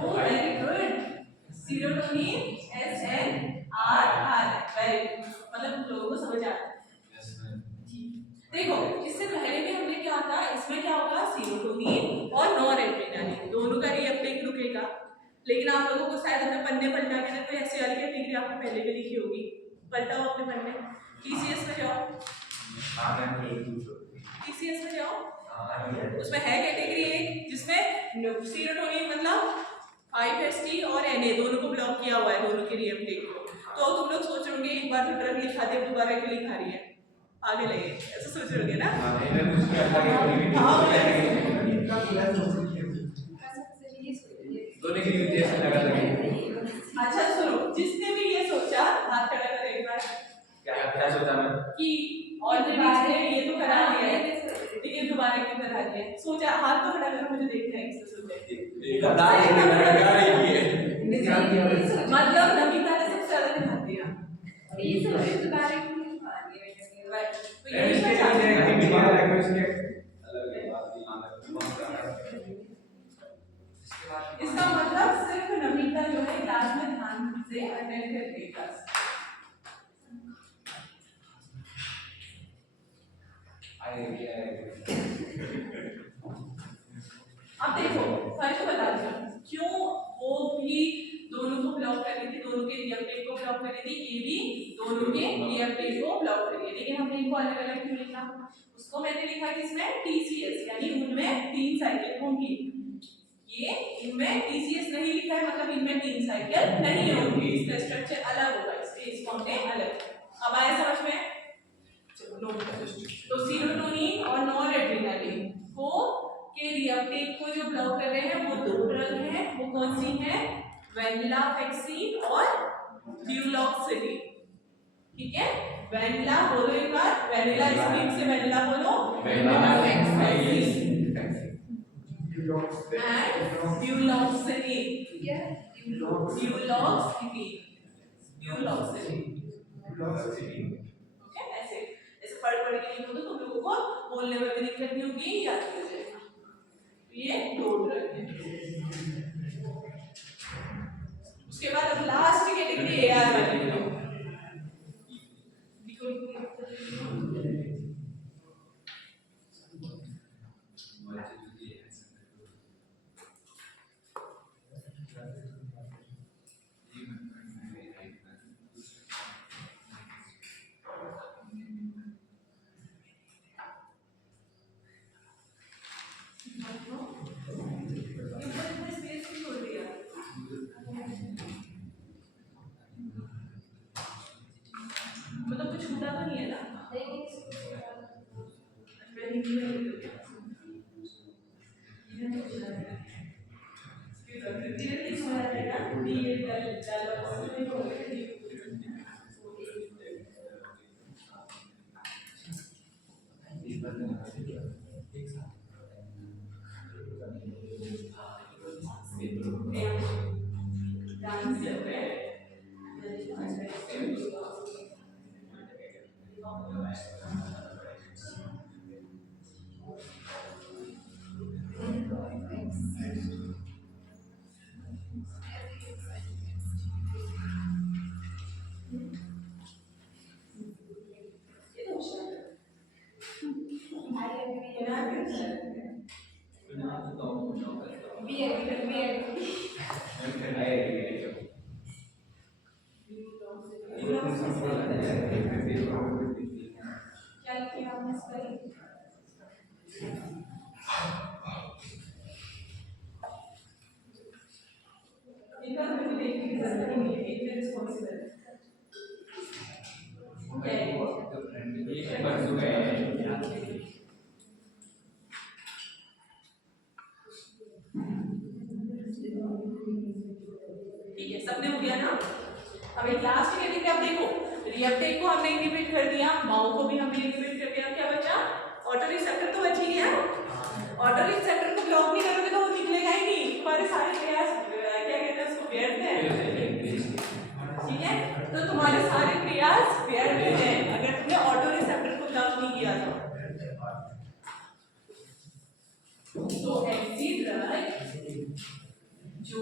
Oh, very good. Serotonin SNRR. Very good. मतलब लोगों को समझ आ रहा है। देखो इससे पहले भी हमने क्या था, इसमें क्या होगा, सीरोटोनिन और नॉरएड्रेनालिन दोनों का रीअपटेक रुकेगा। लेकिन आप लोगों को शायद अपने पन्ने पलटा के ना कोई ऐसी वाली कैटेगरी आपने पहले भी लिखी होगी, पलटाओ अपने पन्ने, टीसीएस में जाओ, टीसीएस में जाओ, उसमें है कैटेगरी एक जिसमें सीरोटोनिन मतलब 5-HT और Na दोनों को ब्लॉक किया हुआ है, दोनों के रीअपटेक को। तो तुम लोग सोच रहे होंगे एक बार तो ड्रग लिखा दे, दोबारा क्यों लिखा रही है, आगे लगे, ऐसा सोच रहे होंगे ना? दोनों की लिमिटेशन लगा लगी। अच्छा सुनो, जिसने भी ये सोचा हाथ खड़ा करो एक बार। क्या सोचा मैं कि ऑलरेडी ये तो करा दिया है, लेकिन दोबारा क्यों करा दिया है? सोचा, हाथ तो खड़ा करो, मुझे देखना है किसने सोचा है। मतलब नमिता ने सबसे ज्यादा ध्यान दिया। ये सोचे दोबारा क्यों नहीं मार दिया? तो यही बचा। इसका मतलब सिर्फ नमिता जो है क्लास में ध्यान से अटेंड करके क्लास। अब देखो फर्क बता दो, क्यों वो भी दोनों को ब्लॉक कर रही थी, दोनों के रीअपटेक को ब्लॉक कर रही थी, ये भी दोनों के रीअपटेक को ब्लॉक कर रही है, लेकिन हमने इनको अलग अलग क्यों लिखा? उसको मैंने लिखा किसमें, टीसीएस, यानी उनमें 3 साइकिल होंगी। ये इनमें टीसीएस नहीं लिखा है, मतलब इनमें 3 साइकिल नहीं होंगी, इसका स्ट्रक्चर अलग होगा, इसको हमने अलग। अब आया समझ में? चलो नोट करो। तो सीरोटोनिन और नॉरएड्रेनालिन को के रीअपटेक को जो ब्लॉक कर रहे हैं वो 2 ड्रग हैं, वो कौन सी हैं? वेनिलाफेक्सिन और ड्यूलॉक्सिडिन। ठीक है, वेनिला बोलो एक बार, वेनिला स्पीड से वेनिला बोलो, वेनिलाफेक्सिन and duloxetine. ओके, ऐसे ऐसे पढ़ के लिखो तो तुम लोगों को बोलने में भी दिक्कत नहीं होगी, याद हो जाएगा। ये 2 ड्रग है। उसके बाद अब लास्ट कैटेगरी एआर वाली लो। मतलब कुछ छूटा तो नहीं है ना? ठीक है, सबने हो गया ना? अब एक लास्ट कैटेगरी, अब देखो रिएप्टेक को हमने इनहिबिट कर दिया, माओ को भी हमने इनहिबिट कर दिया, क्या बचा? ऑटो रिसेप्टर तो बच ही गया। ऑटो रिसेप्टर को ब्लॉक नहीं करोगे तो वो निकलेगा ही नहीं, तुम्हारे सारे प्रयास क्या कहते हैं उसको व्यर्थ है, ठीक है। तो तुम्हारे सारे प्रयास व्यर्थ हैं अगर तुमने ऑटो रिसेप्टर को ब्लॉक नहीं किया तो एक्सिट ड्रग जो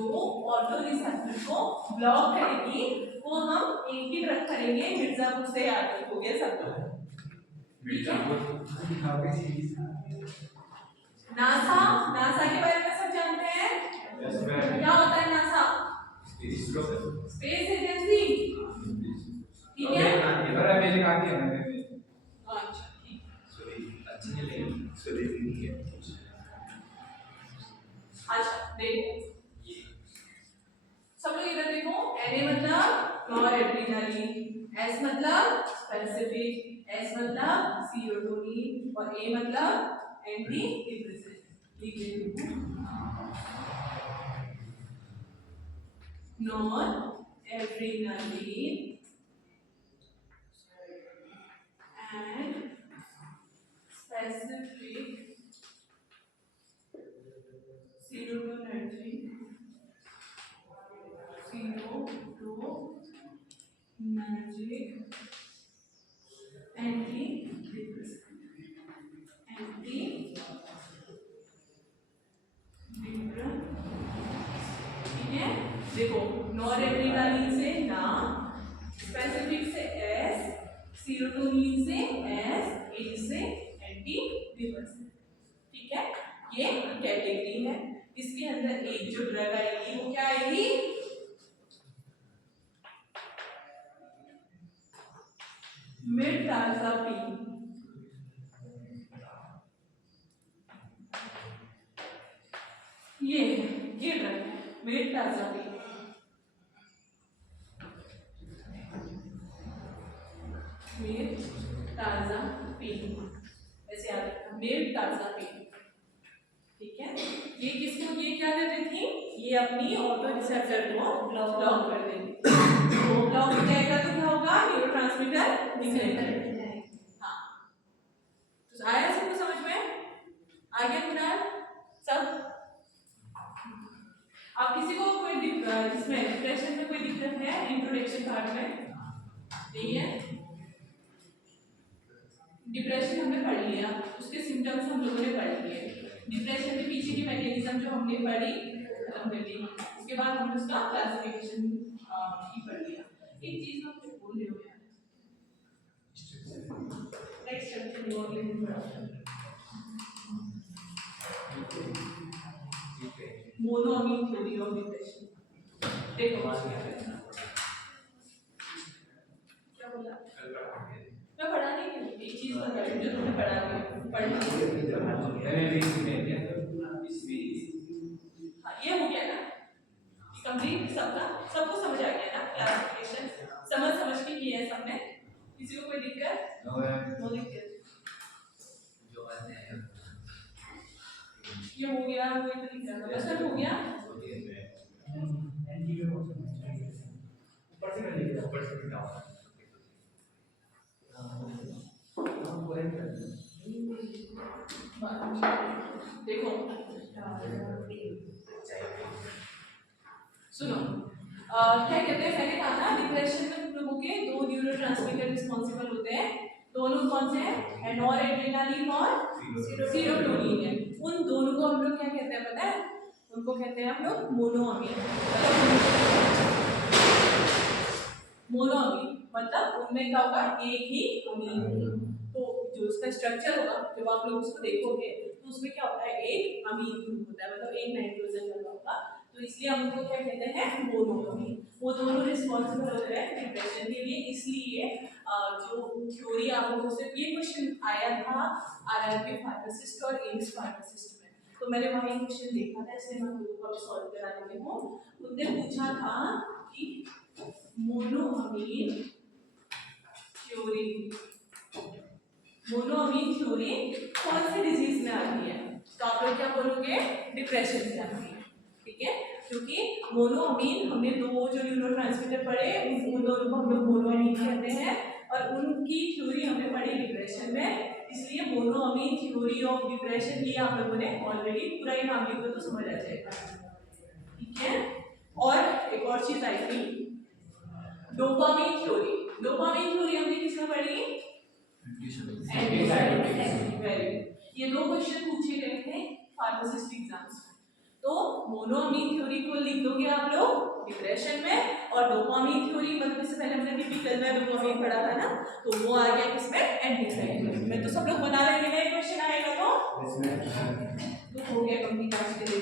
ऑटो रिसेप्टर को ब्लॉक करेगी वो हम एक ही ड्रग करेंगे मिर्जापुर से, याद हो गया सब लोग, ठीक है। नासा, नासा के बारे में सब जानते हैं, क्या होता है नासा? स्पेस एजेंसी, ठीक है। अच्छा अच्छा देखो सब लोग इधर देखो, Na मतलब नॉरएड्रेनालिन, S मतलब स्पेसिफिक, S मतलब सीरोटोनिन और A मतलब एंटी डिप्रेसेंट। लिख लेते हैं noradrenaline and specific serotonergic antidepressant, ठीक है। देखो नॉरएड्रेनालिन से ना, स्पेसिफिक से S, सीरोटोनिन से S, A से एंटी डिप्रेसेंट, ठीक है। ये कैटेगरी है, इसके अंदर एक जो ड्रग आएगी वो क्या आएगी? मिर्टाजापिन, ये ड्रग है मिर्टाजापिन, मिर्टाजापिन ऐसे याद रखना, मिर्टाजापिन, ठीक है। ये किसको, ये क्या कर रही थी, ये अपनी ऑटो रिसेप्टर को ब्लॉक कर देगी, तो ब्लॉक हो जाएगा तो क्या होगा, न्यूरोट्रांसमीटर निकलेगा। हाँ तो आया सबको समझ में, आ गया फिलहाल सब। अब किसी को कोई इसमें डिप्रेशन में कोई दिक्कत है इंट्रोडक्शन पार्ट में? नहीं है। डिप्रेशन हमने पढ़ लिया, उसके सिम्टम्स हम लोगों ने पढ़ लिए, डिप्रेशन के पीछे की मैकेनिज्म जो हमने पढ़ी खत्म कर ली, उसके बाद हमने उसका क्लासिफिकेशन भी पढ़ लिया। एक चीज हम कुछ भूल रहे हो यार, नेक्स्ट चैप्टर में और लेकिन मोनोअमीन थ्योरी ऑफ डिप्रेशन। देखो क्या बोला, मैं पढ़ा नहीं हूँ, एक चीज बता रही हूँ जो तुमने पढ़ा नहीं पढ़ना। हाँ ये हो गया ना कंप्लीट, सबका सबको समझ आ गया ना, क्लासिफिकेशन समझ के किया है सबने, किसी को कोई दिक्कत? नो दिक्कत। ये हो गया, कोई तो दिक्कत है, सब हो गया। ऊपर से कर लीजिए, ऊपर से डाउन देखो सुनो, क्या कहते हैं, मैंने कहा ना डिप्रेशन में तुम लोगों के दो न्यूरोट्रांसमीटर रिस्पॉन्सिबल होते हैं, दोनों कौन से हैं, नॉरएड्रेनालिन और सीरोटोनिन है। उन दोनों को हम लोग क्या कहते हैं पता है, उनको कहते हैं हम लोग मोनोअमीन। मोनोअमीन मतलब उनमें क्या होगा, एक ही अमीन होगा, तो जो उसका स्ट्रक्चर होगा जब आप लोग उसको देखोगे तो उसमें क्या होता है, एक अमीन ग्रुप होता है, मतलब एक नाइट्रोजन लगा होगा, तो इसलिए हम उनको क्या कहते हैं, मोनोअमीन। वो दोनों रिस्पॉन्सिबल होते हैं डिप्रेशन के लिए। इसलिए जो थ्योरी आप लोगों से ये क्वेश्चन आया था आरआरबी फार्मासिस्ट और एम्स फार्मासिस्ट में, तो मैंने वहाँ क्वेश्चन देखा था, इसलिए मैं आप लोगों को अब सॉल्व करा देती हूँ। उनने पूछा था कि मोनोअमीन थ्योरी, मोनोअमीन थ्योरी कौन सी डिजीज में आती है, तो आप लोग क्या बोलोगे, डिप्रेशन में आती है, ठीक है। क्योंकि मोनोअमीन हमने दो जो न्यूरोट्रांसमीटर पढ़े उन दोनों को हम लोग मोनोअमीन कहते हैं, और उनकी थ्योरी हमने पढ़ी डिप्रेशन में, इसलिए मोनोअमीन थ्योरी ऑफ डिप्रेशन ये आप लोगों ने ऑलरेडी पूरा ही नाम लिखो तो समझ आ जाएगा, ठीक है। और एक और चीज आई थी डोपामाइन थ्योरी। डोपामाइन थ्योरी हमने किसमें पढ़ी? ये दो क्वेश्चन पूछे गए थे फार्मासिस्ट एग्जाम्स में। तो मोनोअमीन थ्योरी को लिख दोगे आप लोग डिप्रेशन में, और डोपामाइन थ्योरी मतलब इससे पहले हमने टिपिकल में डोपामाइन पढ़ा था ना, तो वो आ गया किसमें? एंटीसाइक्लिन में। तो सब लोग बना लेंगे ना, क्वेश्चन आएगा तो हो गया कंप्लीट आज के लिए।